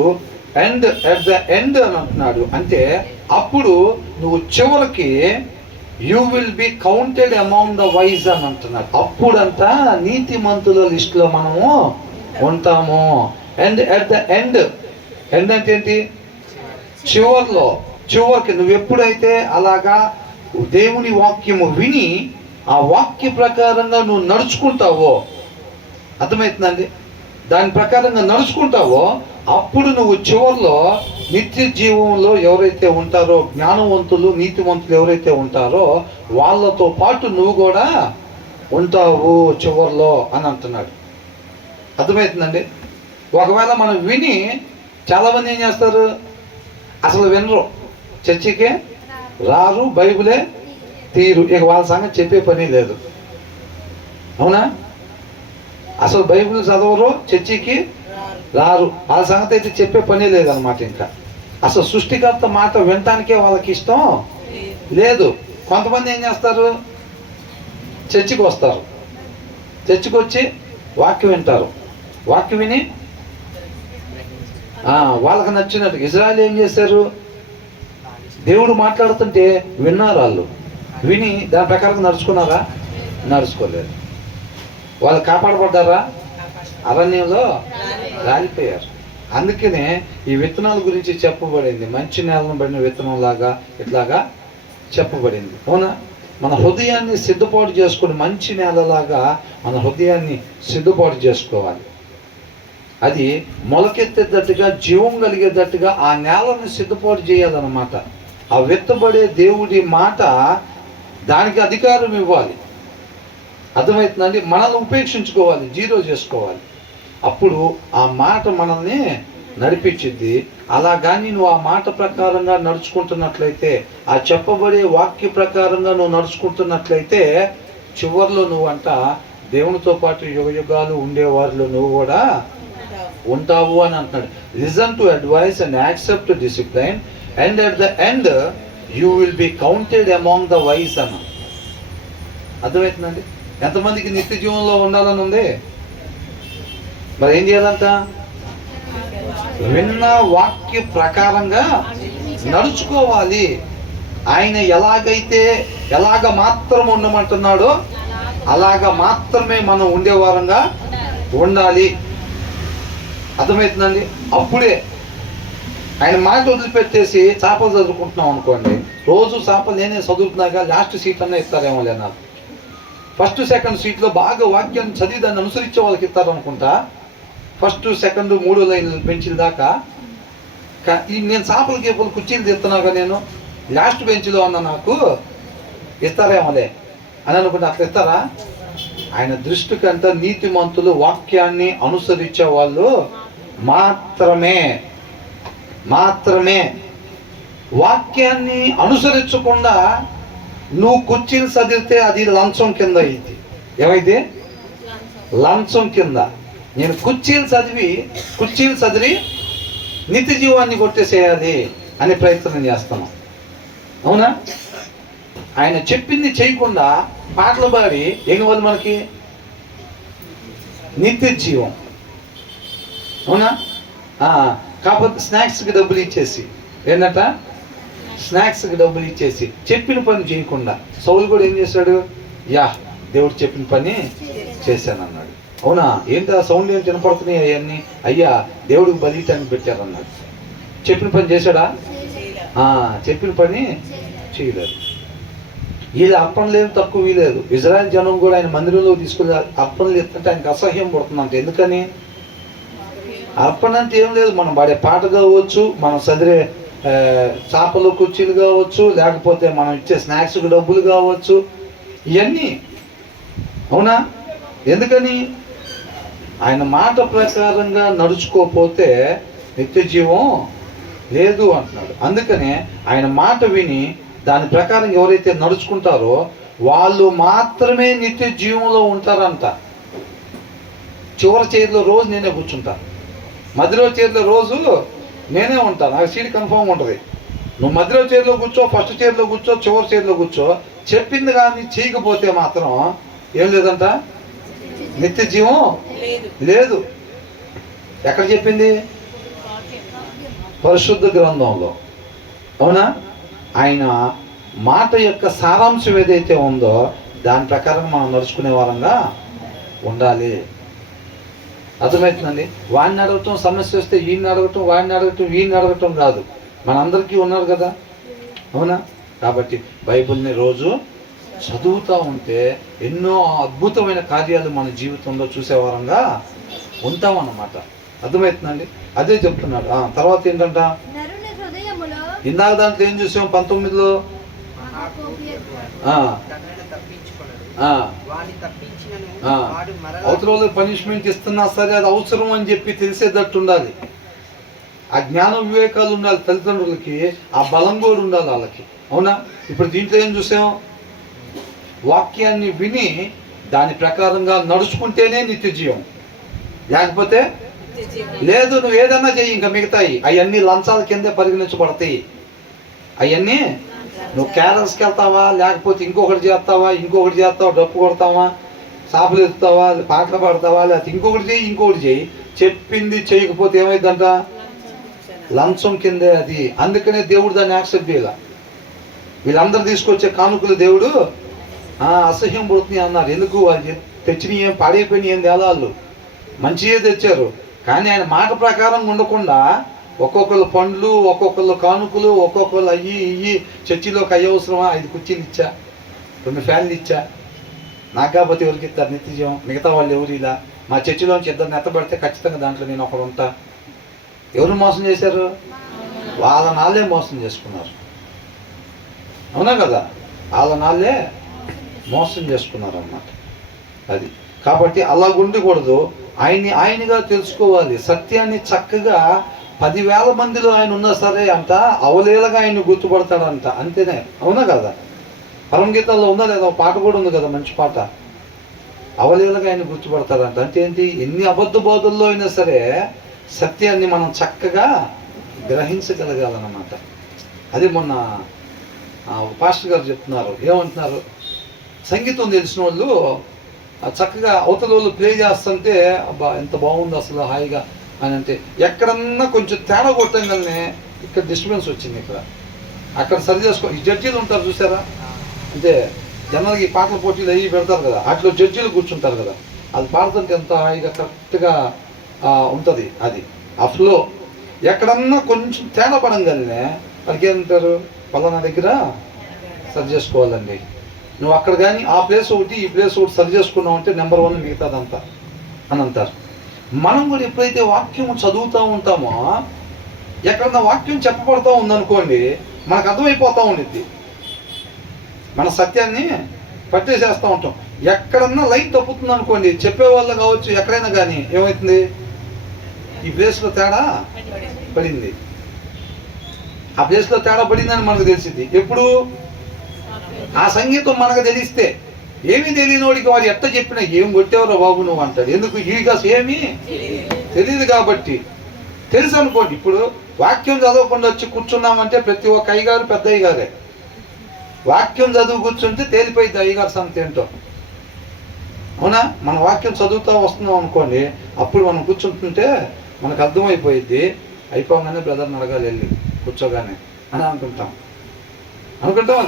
అండ్ అట్ ద ఎండ్ అని అంటున్నాడు, అంటే అప్పుడు నువ్వు చివరికి you will be counted among the wise అని అంటున్నాడు. అప్పుడంట నీతిమంతుల లిస్టులో మనము ఉంటాము. And at the end, end అంటే ఏంటి? చివరిలో, చివరికి నువ్వు ఎప్పుడైతే అలాగా దేవుని వాక్యము విని ఆ వాక్య ప్రకారంగా నువ్వు నడుచుకుంటావో, అర్థమవుతుందండి, దాని ప్రకారంగా నడుచుకుంటావో అప్పుడు నువ్వు చివరిలో నిత్య జీవంలో ఎవరైతే ఉంటారో, జ్ఞానవంతులు, నీతివంతులు ఎవరైతే ఉంటారో వాళ్ళతో పాటు నువ్వు కూడా ఉంటావు చివరిలో అని అంటున్నాడు. అర్థమవుతుందండి. ఒకవేళ మనం విని, చాలామంది ఏం చేస్తారు? అసలు వినరు, చర్చికే రారు, బైబిలే తీరు, ఇక వాళ్ళ సంగతి చెప్పే పని లేదు. అవునా? అసలు బైబిల్ చదవరు, చర్చికి రారు, వాళ్ళ సంగతి అయితే చెప్పే పని లేదనమాట. ఇంకా అసలు సృష్టికర్త మాట వినటానికే వాళ్ళకి ఇష్టం లేదు. కొంతమంది ఏం చేస్తారు? చర్చికి వస్తారు, చర్చికి వచ్చి వాక్యం వింటారు, వాక్యం విని వాళ్ళకి నచ్చినట్టు. ఇజ్రాయెల్ ఏం చేశారు? దేవుడు మాట్లాడుతుంటే విన్నారు, వాళ్ళు విని దాని ప్రకారం నడుచుకున్నారా? నడుచుకోలేదు. వాళ్ళు కాపాడబడ్డారా? అరణ్యంలో రాలిపోయారు. అందుకనే ఈ విత్తనాల గురించి చెప్పబడింది, మంచి నేలను పడిన విత్తనం లాగా ఇట్లాగా చెప్పబడింది. అవునా? మన హృదయాన్ని సిద్ధపాటు చేసుకుని, మంచి నేలలాగా మన హృదయాన్ని సిద్ధపాటు చేసుకోవాలి. అది మొలకెత్తేటట్టుగా, జీవం కలిగేటట్టుగా ఆ నేలను సిద్ధపాటు చేయాలన్నమాట. ఆ విత్తబడే దేవుడి మాట, దానికి అధికారం ఇవ్వాలి. అర్థమవుతుందండి. మనల్ని ఉపేక్షించుకోవాలి, జీరో చేసుకోవాలి. అప్పుడు ఆ మాట మనల్ని నడిపించింది. అలా కానీ నువ్వు ఆ మాట ప్రకారంగా నడుచుకుంటున్నట్లయితే, ఆ చెప్పబడే వాక్య ప్రకారంగా నువ్వు నడుచుకుంటున్నట్లయితే, చివరిలో నువ్వంట దేవునితో పాటు యుగయుగాలు ఉండేవారిలో నువ్వు కూడా ఉంటావు అని అంటున్నాడు. Listen to advice and accept discipline and at the end you will be counted among the wise అన్న. అర్థమవుతుందండి. ఎంతమందికి నిత్య జీవంలో ఉండాలని ఉంది? మరి ఏం చేయాలంట? విన్న వాక్య ప్రకారంగా నడుచుకోవాలి. ఆయన ఎలాగ మాత్రం ఉండమంటున్నాడో అలాగ మాత్రమే మనం ఉండేవారంగా ఉండాలి. అర్థమవుతుందండి. అప్పుడే ఆయన మాట వదిలిపెట్టేసి చేపలు చదువుకుంటున్నాం అనుకోండి, రోజు చేపలు నేనే చదువుతున్నాగా లాస్ట్ సీట్ అన్నా ఇస్తారేమో లే నాకు. ఫస్ట్ సెకండ్ సీట్లో బాగా వాక్యాన్ని చదివి దాన్ని అనుసరించే వాళ్ళకి ఇస్తారనుకుంటా. ఫస్ట్ సెకండ్ 3 లైన్లు బెంచీల దాకా నేను చేపల గీపలు కుర్చీలు తీస్తున్నాగా, నేను లాస్ట్ బెంచ్లో అన్న నాకు ఇస్తారేమోలే అని అనుకుంటే అట్లా ఇస్తారా? ఆయన దృష్టి కంటే నీతిమంతులు వాక్యాన్ని అనుసరించే వాళ్ళు మాత్రమే. వాక్యాన్ని అనుసరించకుండా నువ్వు కుర్చీలు చదివితే అది లంచం కింద అయింది. ఏమైంది? లంచం కింద. నేను కుర్చీలు చదివి నిత్య జీవాన్ని కొట్టేసేయాలి అనే ప్రయత్నం చేస్తాను. అవునా? ఆయన చెప్పింది చేయకుండా పాటలు పాడి ఏం కావాలి మనకి? నిత్య జీవం. అవునా? కాకపోతే స్నాక్స్కి డబ్బులు ఇచ్చేసి, ఏంటంట స్నాక్స్కి డబ్బులు ఇచ్చేసి చెప్పిన పని చేయకుండా సౌలు కూడా ఏం చేశాడు? దేవుడు చెప్పిన పని చేశాను అన్నాడు. అవునా? ఏంటి ఆ సౌండ్ ఏం వినపడుతున్నాయి అవన్నీ? అయ్యా దేవుడికి బలిటానికి పెట్టారన్నాడు. చెప్పిన పని చేశాడా? చెప్పిన పని చేయలేదు. వీళ్ళు అర్పణ లేదు, తక్కువ వీలేదు. ఇజ్రాయెల్ జనం కూడా ఆయన మందిరంలో తీసుకుని అర్పణలు ఎత్తుంటే ఆయనకు అసహ్యం పడుతుందంట. ఎందుకని? అర్పణ అంటే ఏం లేదు, మనం పాడే పాట కావచ్చు, మనం చదివే చేపలు కుర్చీలు కావచ్చు, లేకపోతే మనం ఇచ్చే స్నాక్స్కి డబ్బులు కావచ్చు, ఇవన్నీ. అవునా? ఎందుకని? ఆయన మాట ప్రకారంగా నడుచుకోకపోతే నిత్య జీవం లేదు అంటున్నాడు. అందుకనే ఆయన మాట విని దాని ప్రకారం ఎవరైతే నడుచుకుంటారో వాళ్ళు మాత్రమే నిత్య జీవంలో ఉంటారంట. చివరి చైర్లో రోజు నేనే కూర్చుంటాను, మధ్యలో చైర్లో రోజు నేనే ఉంటాను. నాకు సీట్ కన్ఫర్మ్ ఉంటుంది. నువ్వు మధ్యలో చైర్లో కూర్చో, ఫస్ట్ చైర్లో కూర్చో, చివరి చైర్లో కూర్చో, చెప్పింది కానీ చేయకపోతే మాత్రం ఏం లేదంట, నిత్య జీవం లేదు. ఎక్కడ చెప్పింది? పరిశుద్ధ గ్రంథంలో. అవునా? ఆయన మాట యొక్క సారాంశం ఏదైతే ఉందో దాని ప్రకారం మనం నడుచుకునే వారంగా ఉండాలి. అర్థమవుతుందండి? వాడిని అడగటం, సమస్య వస్తే వీడిని అడగటం, వాడిని అడగటం, వీడిని అడగటం కాదు. మనందరికీ ఉన్నారు కదా. అవునా? కాబట్టి బైబిల్ని రోజు చదువుతూ ఉంటే ఎన్నో అద్భుతమైన కార్యాలు మన జీవితంలో చూసేవారంగా ఉంటామన్నమాట. అర్థమవుతుందండి? అదే చెప్తున్నాడు. తర్వాత ఏంటంట, ఇందాక దాంట్లో ఏం చూసాం 19లో, అవతల పనిష్మెంట్ ఇస్తున్నా సరే అది అవసరం అని చెప్పి తెలిసేటట్టు ఉండాలి. ఆ జ్ఞాన వివేకాలు ఉండాలి తల్లిదండ్రులకి, ఆ బలం కూడా ఉండాలి వాళ్ళకి. అవునా? ఇప్పుడు దీంట్లో ఏం చూసాం? వాక్యాన్ని విని దాని ప్రకారంగా నడుచుకుంటేనే నిత్య జీవం, లేకపోతే లేదు. నువ్వు ఏదన్నా చెయ్యి, ఇంకా మిగతాయి అవన్నీ లంచాల కిందే పరిగణించబడతాయి. అవన్నీ నువ్వు క్యారల్స్కి వెళ్తావా, లేకపోతే ఇంకొకటి చేస్తావా, డప్పు కొడతావా, సాపులు ఎత్తుతావా, పాటలు పాడతావా, లేకపోతే ఇంకొకటి చేయి. చెప్పింది చేయకపోతే ఏమైందంట? లంచం కిందే అది. అందుకనే దేవుడు దాన్ని యాక్సెప్ట్ చేయాల. వీళ్ళందరూ తీసుకొచ్చే కానుకలు దేవుడు అసహ్యం పడుతుంది అన్నారు. ఎందుకు? వాళ్ళు తెచ్చినవి ఏం పాడైపోయినాయి ఏం తేలాళ్ళు, మంచిగా తెచ్చారు. కానీ ఆయన మాట ప్రకారం ఉండకుండా ఒక్కొక్కరు పండ్లు, ఒక్కొక్కరు కానుకలు, ఒక్కొక్కరు అయ్యి చర్చిలోకి అయ్యవసరమా 5 కుర్చీలు ఇచ్చా, 2 ఫ్యాన్లు ఇచ్చా, నాకు కాకపోతే ఎవరికి ఇస్తారు నిత్య జీవం? మిగతా వాళ్ళు ఎవరు ఇలా? మా చర్చిలోంచి 2 నెత్తబడితే ఖచ్చితంగా దాంట్లో నేను ఒకడు ఉంటా. ఎవరు మోసం చేశారు? వాళ్ళ నాళ్ళే మోసం చేసుకున్నారు. అవునా కదా? వాళ్ళ నాళ్ళే మోసం చేసుకున్నారు అన్నమాట. అది కాబట్టి అలా ఉండకూడదు. ఆయనగా తెలుసుకోవాలి. సత్యాన్ని చక్కగా 10,000 మందిలో ఆయన ఉన్నా సరే అంట అవలేలగా ఆయన గుర్తుపడతాడంట. అంతేనే. అవునా కదా? పరమగీతాల్లో ఉందా లేదా? పాట కూడా ఉంది కదా, మంచి పాట. అవలేలగా ఆయన గుర్తుపడతాడంట. అంటే ఏంటి? ఎన్ని అబద్ధ బోధల్లో అయినా సరే సత్యాన్ని మనం చక్కగా గ్రహించగలగాలన్నమాట. అది మొన్న పాస్టర్ గారు చెప్తున్నారు. ఏమంటున్నారు? సంగీతం తెలిసిన వాళ్ళు చక్కగా అవతల వాళ్ళు ప్లే చేస్తుంటే అబ్బా ఎంత బాగుంది అసలు హాయిగా అని అంటే, ఎక్కడన్నా కొంచెం తేడా కొట్టంగానే ఇక్కడ డిస్టర్బెన్స్ వచ్చింది, అక్కడ సరి చేసుకో. ఈ జడ్జీలు ఉంటారు చూసారా, అంటే జనాలకి ఈ పాటల పోటీలు అవి పెడతారు కదా, అట్లా జడ్జీలు కూర్చుంటారు కదా, అది పాడుతుంటే ఎంత హాయిగా కరెక్ట్గా ఉంటుంది. అది ఆ ఫ్లో ఎక్కడన్నా కొంచెం తేడా పడంగానే వాళ్ళకి ఏమంటారు, పలానా దగ్గర సరి చేసుకోవాలండి, నువ్వు అక్కడ కానీ ఆ ప్లేస్ ఒకటి ఈ ప్లేస్ ఒకటి సరి చేసుకున్నావు అంటే నెంబర్ 1 మిగతాదంతా అని అంటారు. మనం కూడా ఎప్పుడైతే వాక్యం చదువుతూ ఉంటామో, ఎక్కడన్నా వాక్యం చెప్పబడుతూ ఉందనుకోండి, మనకు అర్థమైపోతూ ఉండిద్ది, మన సత్యాన్ని పట్టేసేస్తూ ఉంటాం. ఎక్కడన్నా లైన్ తప్పుతుంది అనుకోండి, చెప్పేవాళ్ళు కావచ్చు, ఎక్కడైనా కానీ ఏమవుతుంది, ఈ ప్లేస్లో తేడా పడింది, ఆ ప్లేస్లో తేడా పడిందని మనకు తెలిసింది. ఎప్పుడు ఆ సంగీతం మనకు తెలిస్తే, ఏమీ తెలియనోడికి వాడు ఎట్ట చెప్పినా ఏం కొట్టేవరా బాబు నువ్వు అంటాడు. ఎందుకు, వీడికి అసలు ఏమీ తెలియదు కాబట్టి. తెలుసు అనుకోండి, ఇప్పుడు వాక్యం చదవకుండా వచ్చి కూర్చున్నామంటే ప్రతి ఒక్క అయ్యగారు పెద్ద అయ్యగారే. వాక్యం చదువు కూర్చుంటే తేలిపోయింది అయ్యగారు సంగతి ఏంటో, అవునా? మన వాక్యం చదువుతూ వస్తున్నాం అనుకోండి, అప్పుడు మనం కూర్చుంటుంటే మనకు అర్థమైపోయిద్ది. అయిపోగానే బ్రదర్ని అడగాలి వెళ్ళి కూర్చోగానే అని అనుకుంటాం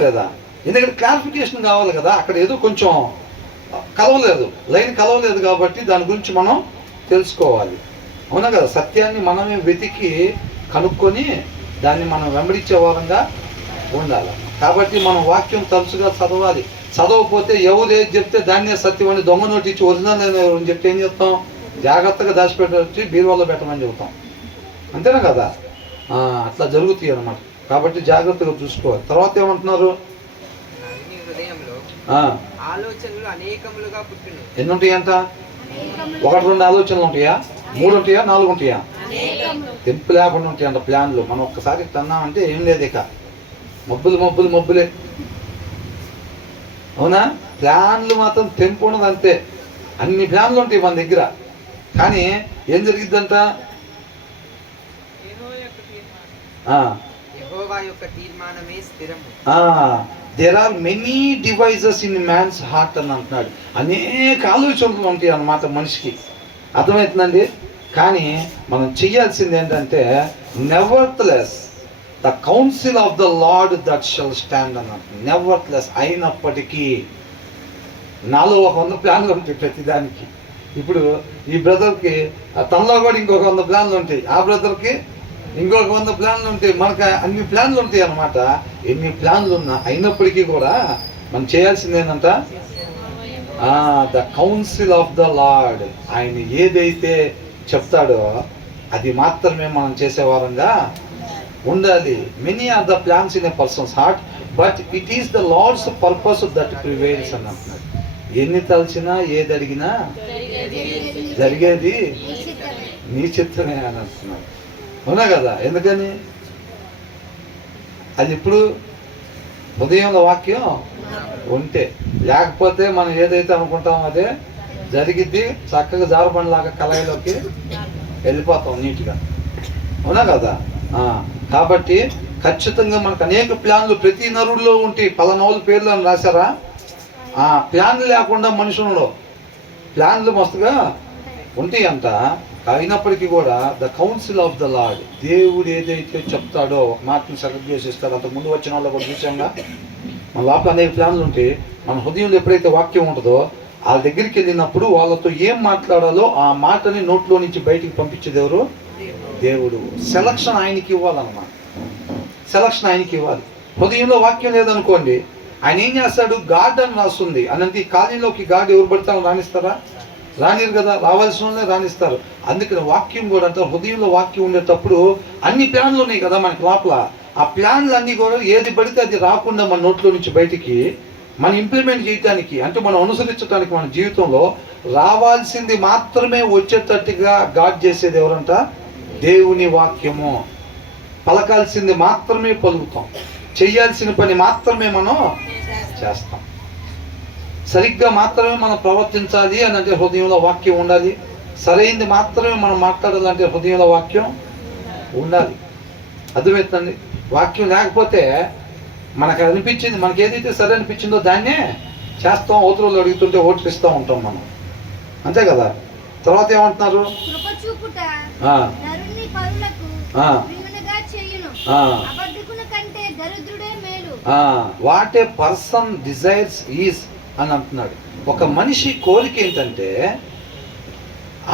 లేదా? ఎందుకంటే క్లారిఫికేషన్ కావాలి కదా, అక్కడ ఏదో కొంచెం కలవలేదు, లైన్ కలవలేదు కాబట్టి దాని గురించి మనం తెలుసుకోవాలి, అవునా కదా? సత్యాన్ని మనమే వెతికి కనుక్కొని దాన్ని మనం వెంబడించే వారంగా ఉండాలి. కాబట్టి మనం వాక్యం తరచుగా చదవాలి. చదవకపోతే ఎవరు ఏది చెప్తే దాన్నే సత్యం అని దొంగ నోటి ఇచ్చి ఒరిజినల్ అని చెప్తే ఏం చెప్తాం, జాగ్రత్తగా దాచిపెట్టి బీరువాలో పెట్టమని చెబుతాం, అంతేనా కదా? అట్లా జరుగుతాయి అన్నమాట. కాబట్టి జాగ్రత్తగా చూసుకోవాలి. తర్వాత ఏమంటున్నారు, ఎన్ని ఉంటాయంట? 1-2 ఆలోచనలు ఉంటాయా, 3 ఉంటాయా, 4 ఉంటాయా? తెంపు లేకుండా ఉంటాయంట ప్లాన్లు. మనం ఒక్కసారి తన్నామంటే ఏం లేదు, ఇక మబ్బులే, అవునా? ప్లాన్లు మాత్రం తెంపు ఉన్నది అంతే. అన్ని ప్లాన్లు ఉంటాయి మన దగ్గర, కానీ ఏం జరిగిద్దంట, there are many devices in man's heart అని అంటున్నాడు. అనేక ఆలోచనలు ఉంటాయి అన్నమాట మనిషికి, అర్థమవుతుందండి? కానీ మనం చెయ్యాల్సింది ఏంటంటే, నెవర్త్లెస్ the council of the lord that shall stand అని అంటున్నాడు. నెవర్త్లెస్, అయినప్పటికీ. నాలో 100 ప్లాన్లు ఉంటాయి ప్రతిదానికి. ఇప్పుడు ఈ బ్రదర్కి తనలో కూడా ఇంకొక 100 ప్లాన్లు ఉంటాయి, ఆ బ్రదర్కి ఇంకొక 100 ప్లాన్లు ఉంటాయి, మనకు అన్ని ప్లాన్లు ఉంటాయి అన్నమాట. ఎన్ని ప్లాన్లు ఉన్నా అయినప్పటికీ కూడా మనం చేయాల్సింది ఏంటంట, the council of the lord, ఆయన ఏదైతే చెప్తాడో అది మాత్రమే మనం చేసేవారంగా ఉండాలి. Many are the plans in a person's heart but it is the lord's purpose that prevails అని అంటున్నాడు. ఎన్ని తలచినా ఏది అడిగినా జరిగేది నీ చిత్తమే అని అంటున్నాడు, అవునా కదా? ఎందుకని, అది ఇప్పుడు ఉదయంలో వాక్యం ఉంటే, లేకపోతే మనం ఏదైతే అనుకుంటామో అదే జరిగిద్ది. చక్కగా జారబండలాగా కళాయిలోకి వెళ్ళిపోతాం నీట్గా, అవునా కదా? కాబట్టి ఖచ్చితంగా మనకు అనేక ప్లాన్లు ప్రతి నరుడిలో ఉంటాయి. పలానోళ్ళ పేర్లు అని రాశారా? ప్లాన్లు లేకుండా మనుషులలో ప్లాన్లు మస్తుగా ఉంటాయి అంట. అయినప్పటికీ కూడా the council of the lord, దేవుడు ఏదైతే చెప్తాడో ఒక మాటను సెలెక్ట్ చేసి ఇస్తాడో. అంతకుముందు వచ్చిన వాళ్ళు కూడా చూసాంగా, మన లోపల అనేక ప్లాన్లు ఉంటాయి. మన హృదయంలో ఎప్పుడైతే వాక్యం ఉంటుందో వాళ్ళ దగ్గరికి వెళ్ళినప్పుడు వాళ్ళతో ఏం మాట్లాడాలో ఆ మాటని నోట్లో నుంచి బయటికి పంపించేది ఎవరు? దేవుడు. సెలక్షన్ ఆయనకి ఇవ్వాలన్నమాట, సెలక్షన్ ఆయనకి ఇవ్వాలి. హృదయంలో వాక్యం లేదనుకోండి, ఆయన ఏం చేస్తాడు, గాడ్ అని రాస్తుంది అనంటే ఈ కాలనీలోకి గాడ్ ఎవరు పడతారో రాణిస్తారా? రానిరు కదా, రావాల్సిన వాళ్ళే రాణిస్తారు. అందుకని వాక్యం కూడా అంటే హృదయంలో వాక్యం ఉండేటప్పుడు అన్ని ప్లాన్లు ఉన్నాయి కదా మనకి లోపల. ఆ ప్లాన్లు అన్నీ కూడా ఏది పడితే అది రాకుండా మన నోట్లో నుంచి బయటికి మనం ఇంప్లిమెంట్ చేయటానికి, అంటే మనం అనుసరించడానికి, మన జీవితంలో రావాల్సింది మాత్రమే వచ్చేటట్టుగా గాడ్ చేసేది ఎవరంట? దేవుని వాక్యము. పలకాల్సింది మాత్రమే పలుకుతాం, చెయ్యాల్సిన పని మాత్రమే మనం చేస్తాం, సరిగ్గా మాత్రమే మనం ప్రవర్తించాలి అని అంటే హృదయంలో వాక్యం ఉండాలి. సరైనది మాత్రమే మనం మాట్లాడాలంటే హృదయంలో వాక్యం ఉండాలి. అర్థమవుతుందండి? వాక్యం లేకపోతే మనకు అనిపించింది, మనకి ఏదైతే సరే అనిపించిందో దాన్నే చేస్తాం. అవతలలో అడుగుతుంటే ఓట్లు ఇస్తూ ఉంటాం మనం, అంతే కదా? తర్వాత ఏమంటున్నారు, what a person desires is అని అంటున్నాడు. ఒక మనిషి కోరిక ఏంటంటే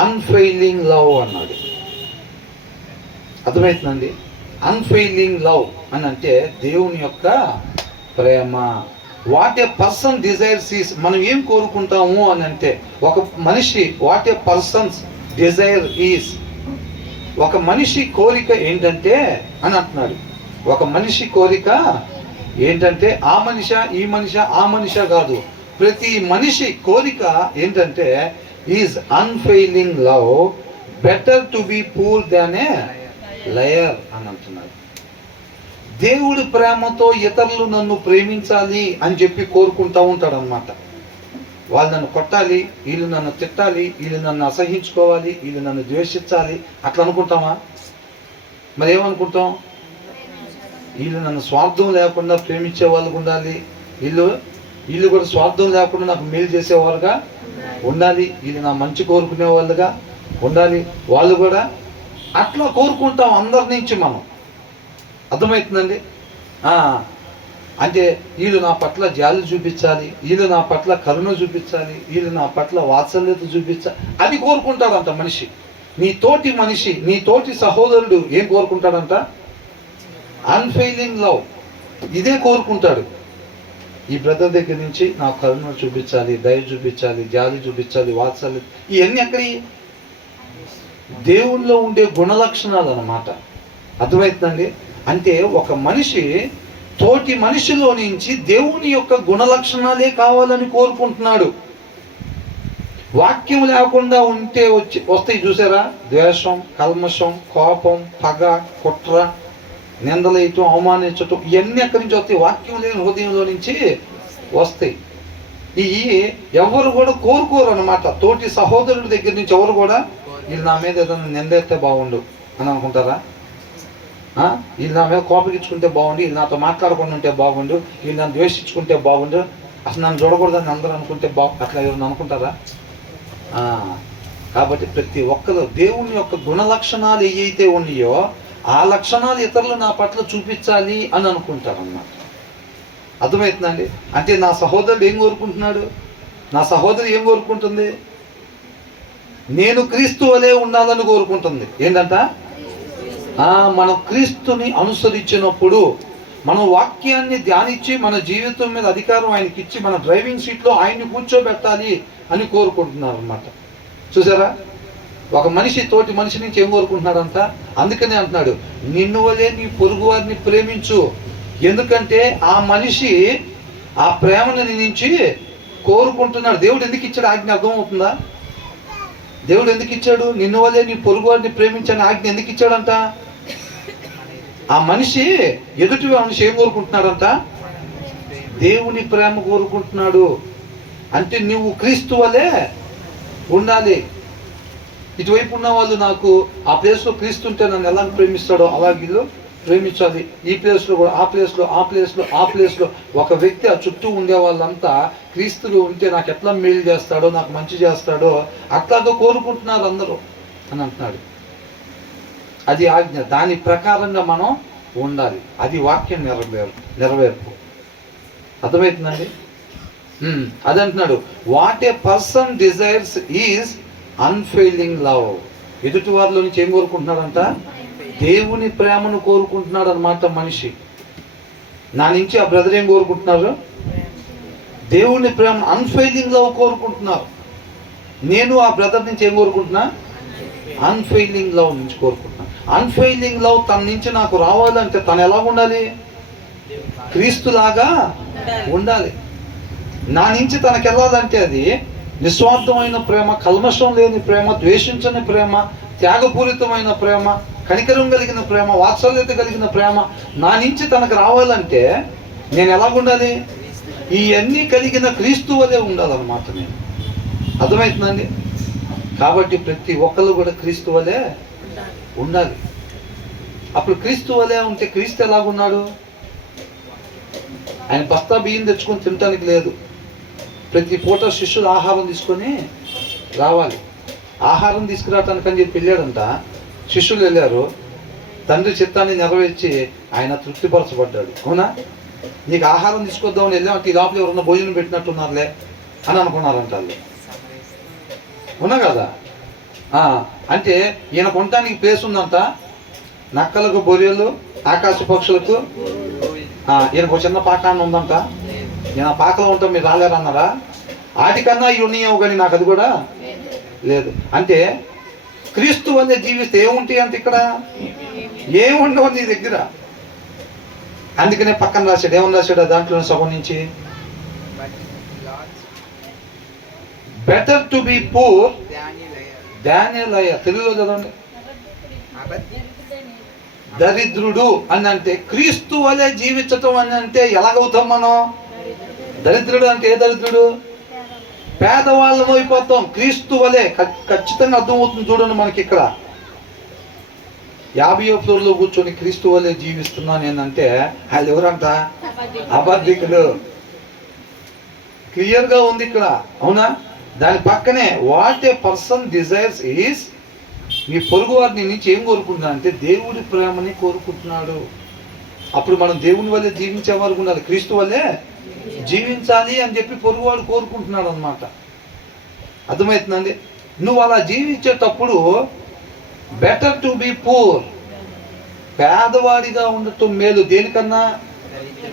అన్ఫెయిలింగ్ లవ్ అన్నాడు. అర్థమవుతుందండి. అన్ఫెయిలింగ్ లవ్ అని అంటే దేవుని యొక్క ప్రేమ. What a person desires is, మనం ఏం కోరుకుంటాము అని అంటే, ఒక మనిషి what a persons desire is, ఒక మనిషి కోరిక ఏంటంటే అని అంటున్నాడు. ఒక మనిషి కోరిక ఏంటంటే, ఆ మనిషి ఈ మనిషి ఆ మనిషి కాదు, ప్రతి మనిషి కోరిక ఏంటంటే is unfailing love, better to be poor than A liar అని అంటున్నాడు. దేవుడి ప్రేమతో ఇతరులు నన్ను ప్రేమించాలి అని చెప్పి కోరుకుంటూ ఉంటాడు అనమాట. వాళ్ళు నన్ను కొట్టాలి, వీళ్ళు నన్ను తిట్టాలి, వీళ్ళు నన్ను అసహించుకోవాలి, వీళ్ళు నన్ను ద్వేషించాలి, అట్లా అనుకుంటామా? మరి ఏమనుకుంటాం? వీళ్ళు నన్ను స్వార్థం లేకుండా ప్రేమించే వాళ్ళకు ఉండాలి, వీళ్ళు కూడా స్వార్థం లేకుండా నాకు మేలు చేసేవారుగా ఉండాలి, వీళ్ళు నా మంచి కోరుకునే వాళ్ళుగా ఉండాలి, వాళ్ళు కూడా అట్లా కోరుకుంటాం అందరి నుంచి మనం. అర్థమవుతుందండి. అంటే వీళ్ళు నా పట్ల జాలి చూపించాలి, వీళ్ళు నా పట్ల కరుణ చూపించాలి, వీళ్ళు నా పట్ల వాత్సల్యత చూపించాలి, అది కోరుకుంటాడంట మనిషి. నీ తోటి మనిషి, నీ తోటి సహోదరుడు ఏం కోరుకుంటాడంట? అన్ఫెయిలింగ్ లవ్, ఇదే కోరుకుంటాడు. ఈ బ్రదర్ దగ్గర నుంచి నాకు కరుణ చూపించాలి, దయ చూపించాలి, జాలి చూపించాలి, వాత్సల్యత, ఇవన్నీ ఎక్కడి? దేవుల్లో ఉండే గుణలక్షణాలు అన్నమాట. అర్థమవుతుందండి. అంటే ఒక మనిషి తోటి మనిషిలో నుంచి దేవుని యొక్క గుణలక్షణాలే కావాలని కోరుకుంటున్నాడు. వాక్యం లేకుండా ఉంటే వస్తాయి చూసారా? ద్వేషం, కల్మషం, కోపం, పగ, కుట్ర, నిందలేయటం, అవమానించటం, ఇవన్నీ ఎక్కడి నుంచి వస్తాయి? వాక్యం లేని హృదయంలో నుంచి వస్తాయి. ఇవి ఎవరు కూడా కోరుకోరు అనమాట. తోటి సహోదరుడి దగ్గర నుంచి ఎవరు కూడా వీళ్ళు నా మీద ఏదైనా నిందేస్తే బాగుండు అని అనుకుంటారా? వీళ్ళు నా మీద కోపగించుకుంటే బాగుండు, వీళ్ళు నాతో మాట్లాడకుండా ఉంటే బాగుండు, వీళ్ళు నన్ను ద్వేషించుకుంటే బాగుండు, అసలు నన్ను చూడకూడదని అందరూ అనుకుంటే అట్లా ఎవరు అనుకుంటారా? కాబట్టి ప్రతి ఒక్కరు దేవుని యొక్క గుణలక్షణాలు ఏవైతే ఉన్నాయో ఆ లక్షణాలు ఇతరులు నా పట్ల చూపించాలి అని అనుకుంటారు అన్నమాట. అర్థమవుతుందండి. అంటే నా సహోదరుడు ఏం కోరుకుంటున్నాడు? నా సహోదరు ఏం కోరుకుంటుంది? నేను క్రీస్తు వలె ఉండాలని కోరుకుంటుంది. ఏంటంట? మనం క్రీస్తుని అనుసరించినప్పుడు, మనం వాక్యాన్ని ధ్యానించి మన జీవితం మీద అధికారం ఆయనకి ఇచ్చి మన డ్రైవింగ్ సీట్లో ఆయన్ని కూర్చోబెట్టాలి అని కోరుకుంటున్నారు అన్నమాట. చూసారా? ఒక మనిషి తోటి మనిషి నుంచి ఏం కోరుకుంటున్నాడంట? అందుకనే అంటున్నాడు, నిన్ను వలే నీ పొరుగు వారిని ప్రేమించు. ఎందుకంటే ఆ మనిషి ఆ ప్రేమను నుంచి కోరుకుంటున్నాడు. దేవుడు ఎందుకు ఇచ్చాడు ఆజ్ఞ అర్థమవుతుందా? దేవుడు ఎందుకు ఇచ్చాడు? నిన్ను వలే నీ పొరుగు వారిని ప్రేమించని ఆజ్ఞ ఎందుకు ఇచ్చాడంట? ఆ మనిషి ఎదుటి మనిషి ఏం కోరుకుంటున్నాడంట? దేవుని ప్రేమ కోరుకుంటున్నాడు. అంటే నువ్వు క్రీస్తు వలే ఉండాలి. ఇటువైపు ఉన్న వాళ్ళు నాకు ఆ ప్లేస్లో క్రీస్తు ఉంటే నన్ను ఎలా ప్రేమిస్తాడో అలా వీళ్ళు ప్రేమించాలి. ఈ ప్లేస్లో కూడా, ఆ ప్లేస్లో ఒక వ్యక్తి ఆ చుట్టూ ఉండే వాళ్ళంతా క్రీస్తులు ఉంటే నాకు ఎట్లా మేలు చేస్తాడో, నాకు మంచి చేస్తాడో అట్లాగా కోరుకుంటున్నారు అందరూ అని అంటున్నాడు. అది ఆజ్ఞ. దాని ప్రకారంగా మనం ఉండాలి. అది వాక్యం నెరవేర్పు. అర్థమవుతుందండి. అది అంటున్నాడు, what a person desires is unfailing love. ఎదుటి వారిలో నుంచి ఏం కోరుకుంటున్నాడంట? దేవుని ప్రేమను కోరుకుంటున్నాడు అనమాట మనిషి. నా నుంచి ఆ బ్రదర్ ఏం కోరుకుంటున్నారు? దేవుని ప్రేమ, అన్ఫెయిలింగ్ లవ్ కోరుకుంటున్నారు. నేను ఆ బ్రదర్ నుంచి ఏం కోరుకుంటున్నా? అన్ఫెయిలింగ్ లవ్ నుంచి కోరుకుంటున్నాను. అన్ఫెయిలింగ్ లవ్ తన నుంచి నాకు రావాలంటే తను ఎలా ఉండాలి? క్రీస్తులాగా ఉండాలి. నా నుంచి తనకు వెళ్ళాలంటే అది నిస్వార్థమైన ప్రేమ, కల్మషం లేని ప్రేమ, ద్వేషించని ప్రేమ, త్యాగపూరితమైన ప్రేమ, కనికరం కలిగిన ప్రేమ, వాత్సల్యత కలిగిన ప్రేమ నా నుంచి తనకు రావాలంటే నేను ఎలాగుండాలి? ఇవన్నీ కలిగిన క్రీస్తు వలె ఉండాలన్నమాట నేను. అర్థమవుతుందండి. కాబట్టి ప్రతి ఒక్కరు కూడా క్రీస్తు వలె ఉండాలి. అప్పుడు క్రీస్తు వలె ఉంటే క్రీస్తు ఎలాగున్నాడు? ఆయన బస్తా బియ్యం తెచ్చుకొని తినటానికి లేదు. ప్రతి పూట శిష్యులు ఆహారం తీసుకొని రావాలి. ఆహారం తీసుకురావటానికి అని చెప్పి వెళ్ళాడంట. శిష్యులు వెళ్ళారు. తండ్రి చిత్తాన్ని నెరవేర్చి ఆయన తృప్తిపరచబడ్డాడు. అవునా? నీకు ఆహారం తీసుకొద్దామని వెళ్ళామంటే ఈ లోపల ఎవరన్నా భోజనం పెట్టినట్టున్నారులే అని అనుకున్నారంట వాళ్ళు. ఉన్నా కదా? అంటే ఈయన కొనటానికి ప్లేస్ ఉందంట. నక్కలకు బొరియలు, ఆకాశ పక్షులకు ఈయనకు చిన్న పాకాన్ని ఉందంట. నేను ఆ పాకలో ఉంటాం, మీరు రాలేరన్నారా? వాటికన్నా ఇవి ఉన్నాయేమో కానీ నాకు అది కూడా లేదు. అంటే క్రీస్తు వల్లే జీవిస్తే ఏముంటాయి అంటే ఇక్కడ ఏముండవు నీ దగ్గర. అందుకనే పక్కన రాశాడు, ఏమని రాశాడు దాంట్లో సగం నుంచి, better to be poor than A liar. తెలుగులో చదవండి. దరిద్రుడు అని అంటే క్రీస్తు వలె జీవించటం అని అంటే ఎలాగవుతాం మనం? దరిద్రుడు అంటే ఏ దరిద్రుడు? పేదవాళ్ళం అయిపోతాం. క్రీస్తు వలె ఖచ్చితంగా అర్థమవుతుంది. చూడండి మనకి ఇక్కడ 50వ ఫ్లోర్లో కూర్చొని క్రీస్తు వలె జీవిస్తున్నాను ఏంటంటే వాళ్ళు ఎవరంట? అబద్ధికులు. క్లియర్గా ఉంది ఇక్కడ, అవునా? దాని పక్కనే what a person desires is, మీ పొరుగు వారిని నుంచి ఏం కోరుకుంటున్నా అంటే దేవుడి ప్రేమని కోరుకుంటున్నాడు. అప్పుడు మనం దేవుని వల్లే జీవించే వారు ఉండాలి. క్రీస్తు వల్లే జీవించాలి అని చెప్పి పొరుగువాడు కోరుకుంటున్నాడు అనమాట. అర్థమవుతుందండి? నువ్వు అలా జీవించేటప్పుడు బెటర్ టు బి పూర్, పేదవాడిగా ఉండటం మేలు. దేనికన్నా?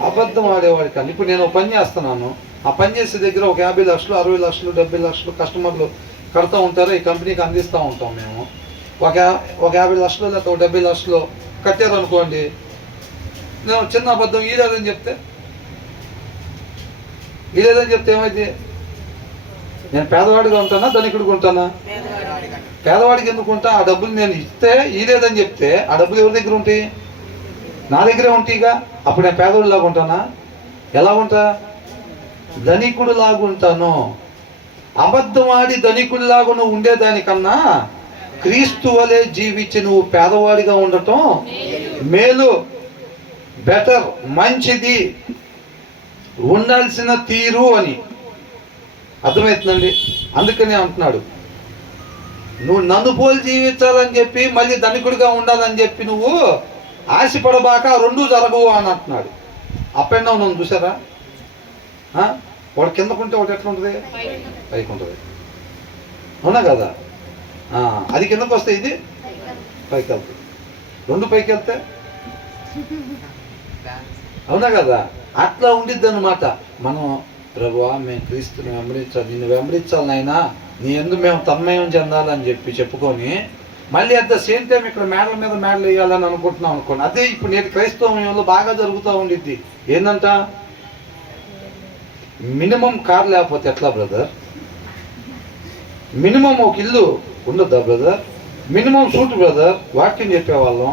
అబద్ధం ఆడేవాడి కన్నా. ఇప్పుడు నేను పని చేస్తున్నాను, ఆ పని చేసే దగ్గర ఒక 50 లక్షలు, 60 లక్షలు, 70 లక్షలు కస్టమర్లు కడతా ఉంటారు. ఈ కంపెనీకి అందిస్తూ ఉంటాం మేము. ఒక 50 లక్షలు లేకపోతే ఒక 70 లక్షలు కట్టారు అనుకోండి, నేను చిన్న అబద్ధం ఈలేదని చెప్తే ఏమైంది? నేను పేదవాడిగా ఉంటానా ధనికుడిగా ఉంటానా? పేదవాడికి ఎందుకు ఉంటా? ఆ డబ్బులు నేను ఇస్తే ఈలేదని చెప్తే ఆ డబ్బులు ఎవరి దగ్గర ఉంటాయి? నా దగ్గరే ఉంటాయిగా. అప్పుడు నేను పేదవాడిలాగా ఉంటానా? ఎలా ఉంటా? ధనికుడు లాగుంటాను. అబద్ధం ఆడి ధనికుడిలాగా నువ్వు ఉండేదానికన్నా క్రీస్తు వలె జీవించి నువ్వు పేదవాడిగా ఉండటం మేలు, బెటర్, మంచిది, ఉండాల్సిన తీరు అని. అర్థమవుతుందండి? అందుకనే అంటున్నాడు, నువ్వు నన్ను పోలి జీవించాలని చెప్పి మళ్ళీ ధనికుడిగా ఉండాలని చెప్పి నువ్వు ఆశపడబాక, రెండు జరగవు అని అంటున్నాడు. అప్ అండ్ డౌన్ ఉంది చూసారా? వాడు కిందకుంటే ఒకటి ఎట్లా ఉంటుంది? పైకి ఉంటుంది, అవునా కదా? అది కిందకు వస్తే ఇది పైకి వెళ్తుంది. రెండు పైకి వెళ్తే, అవునా కదా? అట్లా ఉండిద్ది అనమాట. మనం ప్రభువా మేము క్రీస్తుని వెంబడించాలి, నిన్ను వెంబడించాలి నాయనా, నీ ఎందుకు మేము తన్మయం చెందాలని చెప్పుకొని మళ్ళీ అంత సేమ్ టైం ఇక్కడ మేడల మీద మేడలు వేయాలని అనుకుంటున్నాం అనుకోండి. అదే ఇప్పుడు నేటి క్రైస్తవంలో బాగా జరుగుతూ ఉండిద్ది. ఏంటంట? మినిమం కార్ లేకపోతే ఎట్లా బ్రదర్? మినిమం ఒక ఇల్లు ఉండద్దా బ్రదర్? మినిమం సూట్ బ్రదర్, వాక్యం చెప్పేవాళ్ళం.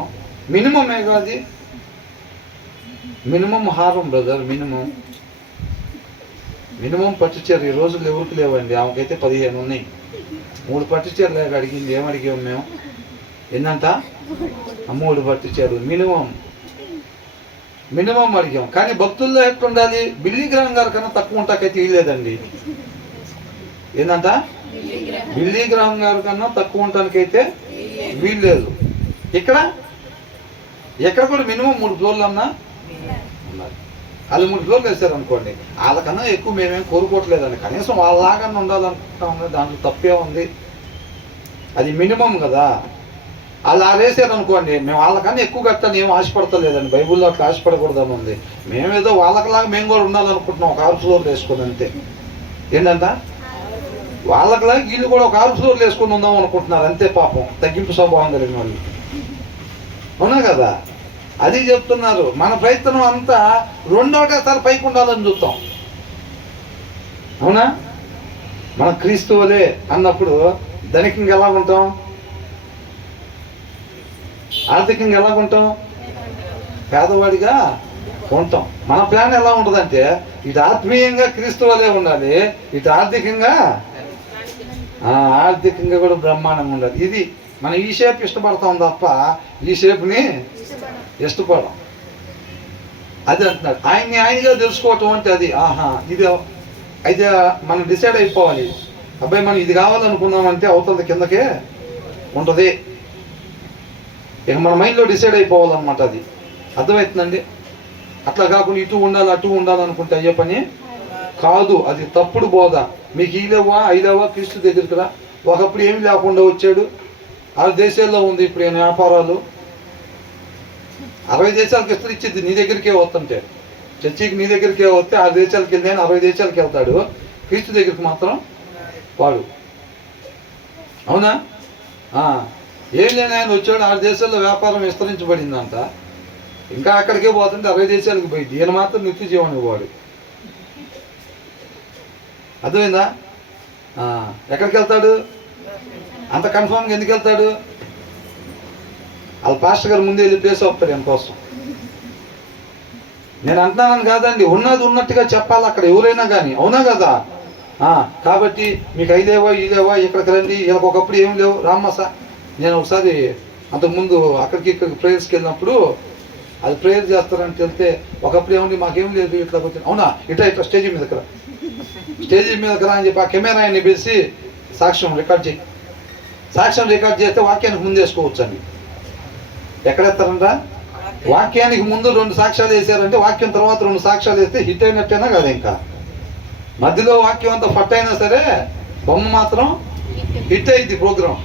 మినిమమే కాదు, మినిమం హారం బ్రదర్, మినిమం పట్టు చీర. ఈ రోజులు ఎవరికి లేవండి, ఆమెకైతే 15 ఉన్నాయి. 3 పట్టు చీరలు లేక అడిగింది. ఏమడిగాం మేము? ఏంటంట? 3 పట్టు చీరలు మినిమం అడిగాం. కానీ భక్తుల్లో ఎట్లా ఉండాలి? బిల్లీ గ్రామ్ గారి కన్నా తక్కువ ఉంటాకైతే ఇవ్వలేదండి. ఏంటంట? బిల్లీ గ్రామ్ గారి కన్నా తక్కువ ఉండటానికైతే వీల్లేదు. ఎక్కడ కూడా మినిమం 3 ఫ్లోర్లు అన్నా ఉన్నారు. వాళ్ళు 3 ఫ్లోర్లు వేస్తారు అనుకోండి, వాళ్ళకన్నా ఎక్కువ మేమేం కోరుకోవట్లేదండి. కనీసం వాళ్ళలాగా ఉండాలనుకుంటాం, దాంట్లో తప్పే ఉంది. అది మినిమం కదా. వాళ్ళు వేసారు అనుకోండి, మేము వాళ్ళకన్నా ఎక్కువ కట్టాలని ఏం ఆశపడతలేదండి. బైబుల్లో అట్లా ఆశపడకూడదని ఉంది. మేమేదో వాళ్ళకలాగా మేము కూడా ఉండాలనుకుంటున్నాం, ఒక 6 ఫ్లోర్లు వేసుకుని అంతే. ఏంటంట? వాళ్ళకలాగా వీళ్ళు కూడా ఒక 6 ఫ్లోర్లు వేసుకుని ఉందాం అనుకుంటున్నారు అంతే. పాపం తగ్గింపు స్వభావం కలిగిన వాళ్ళు, అవునా కదా? అది చెప్తున్నారు. మన ప్రయత్నం అంతా రెండోసారి పైకి ఉండాలని చూస్తాం, అవునా? మనం క్రీస్తు వలె అన్నప్పుడు ధనికంగా ఎలా ఉంటాం? ఆర్థికంగా ఎలా ఉంటాం? పేదవాడిగా ఉంటాం. మన ప్లాన్ ఎలా ఉంటుందంటే ఇటు ఆత్మీయంగా క్రీస్తు వలె ఉండాలి, ఇటు ఆర్థికంగా కూడా బ్రహ్మాండంగా ఉండాలి. ఇది మనం ఈ షేప్ ఇష్టపడతాం తప్ప ఈ షేప్ని ఇష్టపడం. అది అంటున్నాడు. ఆయనగా తెలుసుకోవటం అంటే అది ఇది అయితే మనం డిసైడ్ అయిపోవాలి. అబ్బాయి మనం ఇది కావాలనుకున్నామంటే అవతల కిందకే ఉంటుంది. ఇక మన మైండ్లో డిసైడ్ అయిపోవాలన్నమాట. అది అర్థమవుతుందండి? అట్లా కాకుండా ఇటు ఉండాలి అటు ఉండాలనుకుంటే అయ్యే పని కాదు. అది తప్పుడు బోధ. మీకు ఐలేవా క్రీస్తు దగ్గరికి రా. ఒకప్పుడు ఏమి లేకుండా వచ్చాడు. ఆ దేశాల్లో ఉంది ఇప్పుడు వ్యాపారాలు, 60 దేశాలకు ఇస్తుంది ఇచ్చింది, నీ దగ్గరికే వస్తుంటే. చర్చికి నీ దగ్గరికే వస్తే 6 దేశాలకు వెళ్ళి 60 దేశాలకు వెళ్తాడు, క్రీస్తు దగ్గరికి మాత్రం వాడు. అవునా? ఏం లేని ఆయన వచ్చాడు, 6 దేశాల్లో వ్యాపారం విస్తరించబడిందంట, ఇంకా అక్కడికే పోతుంటే 60 దేశాలకు పోయింది, ఈయన మాత్రం నిత్య జీవనం వాడు. అర్థమైందా? ఎక్కడికి వెళ్తాడు? అంత కన్ఫామ్గా ఎందుకు వెళ్తాడు? వాళ్ళ పాస్టర్ గారు ముందే వెళ్ళి పేసి వస్తారు ఆయన కోసం. నేను అంటున్నాను కాదండి, ఉన్నది ఉన్నట్టుగా చెప్పాలి అక్కడ ఎవరైనా కానీ. అవునా కదా? కాబట్టి మీకు అయిలేవా ఇలేవా ఇక్కడికి రండి, వీళ్ళకి ఒకప్పుడు ఏం లేవు. రామ్మస నేను ఒకసారి అంతకుముందు ఇక్కడికి ప్రేయర్స్కి వెళ్ళినప్పుడు, అది ప్రేయర్ చేస్తారంటే వెళ్తే ఒకప్పుడు ఏమండి మాకేం లేదు ఇట్లా వచ్చింది. అవునా, ఇట్లా స్టేజీ మీదకి రా, స్టేజీ మీదకి రా అని చెప్పి ఆ కెమెరా ఆయన పిలిచి సాక్ష్యం రికార్డ్ చేయి. సాక్ష్యం రికార్డ్ చేస్తే వాక్యానికి ముందు వేసుకోవచ్చు అని. ఎక్కడెత్తారంట? వాక్యానికి ముందు 2 సాక్ష్యాలు వేసారంటే వాక్యం తర్వాత 2 సాక్ష్యాలు వేస్తే హిట్ అయినట్టేనా కదా? ఇంకా మధ్యలో వాక్యం అంతా ఫట్ అయినా సరే బొమ్మ మాత్రం హిట్ అయింది ప్రోగ్రాం.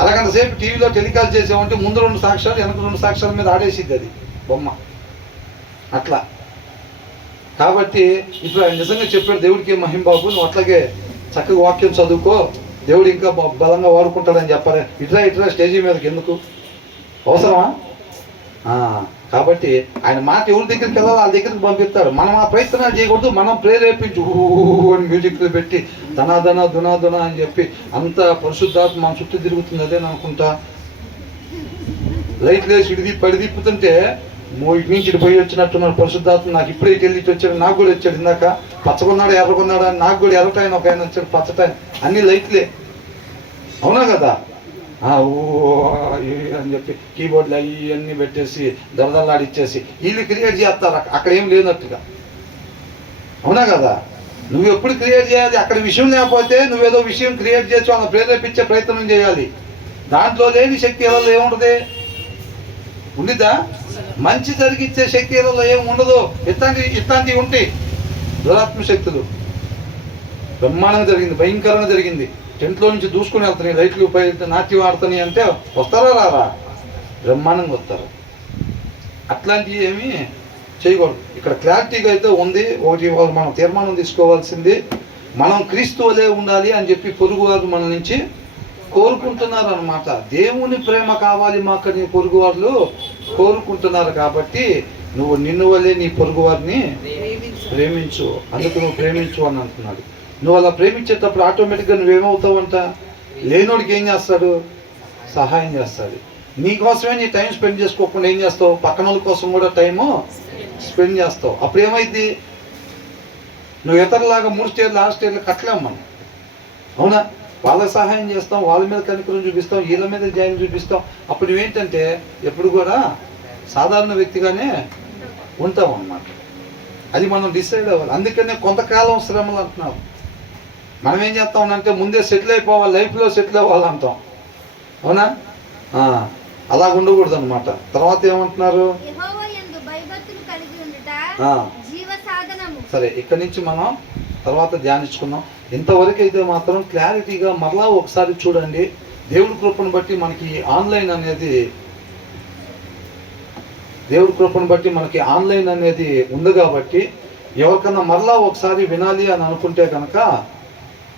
అరగంట సేపు టీవీలో టెలికాస్ట్ చేసామంటే ముందు 2 సాక్ష్యాలు వెనక 2 సాక్ష్యాల మీద ఆడేసిద్ది అది బొమ్మ. అట్లా కాబట్టి ఇప్పుడు ఆయన నిజంగా చెప్పాడు, దేవుడికి మహిమ బాబు నువ్వు అట్లాగే చక్కగా వాక్యం చదువుకో, దేవుడు ఇంకా బలంగా వాడుకుంటాడని చెప్పాలి. ఇట్లా స్టేజీ మీదకి ఎందుకు అవసరమా? కాబట్టి ఆయన మాట ఎవరి దగ్గరికి వెళ్ళాలి వాళ్ళ దగ్గరికి పంపిస్తాడు. మనం ఆ ప్రయత్నాలు చేయకూడదు, మనం ప్రేరేపించు అని మ్యూజిక్లు పెట్టి ధనాధన దునాదున అని చెప్పి అంత పరిశుద్ధాత్మ మన చుట్టూ తిరుగుతుంది అదేని అనుకుంటా. లైట్లు వేసి ఇడిది పడి తిప్పుతుంటే ఇటు నుంచి ఇటు పోయి వచ్చినట్టున్నాడు పరిశుద్ధాత్మ. నాకు ఇప్పుడే వెళ్ళి వచ్చాడు, నాకు కూడా వచ్చాడు. ఇందాక పచ్చకున్నాడు ఎర్రకున్నాడు అని, నాకు కూడా ఎర్రటాయన ఒక ఆయన వచ్చాడు, పచ్చటాయన, అన్ని లైట్లే. అవునా కదా? అని చెప్పి కీబోర్డ్లు అవన్నీ పెట్టేసి దరదల్లాడిచ్చేసి వీళ్ళు క్రియేట్ చేస్తారు అక్కడ ఏం లేనట్టుగా. అవునా కదా? నువ్వు ఎప్పుడు క్రియేట్ చేయాలి? అక్కడ విషయం లేకపోతే నువ్వేదో విషయం క్రియేట్ చేసి వాళ్ళని ప్రేరేపించే ప్రయత్నం చేయాలి. దాంట్లో లేని శక్తి ఎవరిలో ఏముంటుంది? ఉండిద్దా? మంచి జరిగిచ్చే శక్తి ఎవరిలో ఏమి ఉండదు. ఇట్లాంటివి ఉంటాయి దురాత్మ శక్తులు. బ్రహ్మాండంగా జరిగింది, భయంకరంగా జరిగింది. టెంట్లో నుంచి దూసుకుని వెళ్తున్నాయి, లైట్లు నాట్యం ఆడుతున్నాయి అంటే వస్తారా రారా? బ్రహ్మాండంగా వస్తారు. అట్లాంటివి ఏమీ చేయకూడదు. ఇక్కడ క్లారిటీగా అయితే ఉంది. ఒకటి మనం తీర్మానం తీసుకోవాల్సింది, మనం క్రీస్తు వలే ఉండాలి అని చెప్పి పొరుగువారు మన నుంచి కోరుకుంటున్నారు అన్నమాట. దేవుని ప్రేమ కావాలి మాకని పొరుగువాళ్ళు కోరుకుంటున్నారు. కాబట్టి నువ్వు నిన్ను వలే నీ పొరుగువారిని ప్రేమించు, అందుకు నువ్వు ప్రేమించు అని అంటున్నాడు. నువ్వు అలా ప్రేమించేటప్పుడు ఆటోమేటిక్గా నువ్వేమవుతావంట? లేనోడికి ఏం చేస్తాడు? సహాయం చేస్తాడు. నీకోసమే నీ టైం స్పెండ్ చేసుకోకుండా ఏం చేస్తావు? పక్కన వాళ్ళ కోసం కూడా టైము స్పెండ్ చేస్తావు. అప్పుడు ఏమైంది? నువ్వు ఇతరులాగా 3 స్టేర్లు 6 స్టేర్లు కట్టలేము మనం. అవునా? వాళ్ళకి సహాయం చేస్తాం, వాళ్ళ మీద కనికరం చూపిస్తాం, వీళ్ళ మీద జాయిన్ చూపిస్తాం. అప్పుడు నువ్వేంటంటే ఎప్పుడు కూడా సాధారణ వ్యక్తిగానే ఉంటాం అన్నమాట. అది మనం డిసైడ్ అవ్వాలి. అందుకనే కొంతకాలం శ్రమలు అంటున్నాం. మనం ఏం చేస్తామంటే ముందే సెటిల్ అయిపోవాలి, లైఫ్లో సెటిల్ అవ్వాలంటాం. అవునా? అలా ఉండకూడదు అనమాట. తర్వాత ఏమంటున్నారు? సరే, ఇక్కడి నుంచి మనం తర్వాత ధ్యానించుకున్నాం. ఇంతవరకు అయితే మాత్రం క్లారిటీగా మరలా ఒకసారి చూడండి. దేవుడి కృపను బట్టి మనకి ఆన్లైన్ అనేది ఉంది. కాబట్టి ఎవరికన్నా మరలా ఒకసారి వినాలి అని అనుకుంటే కనుక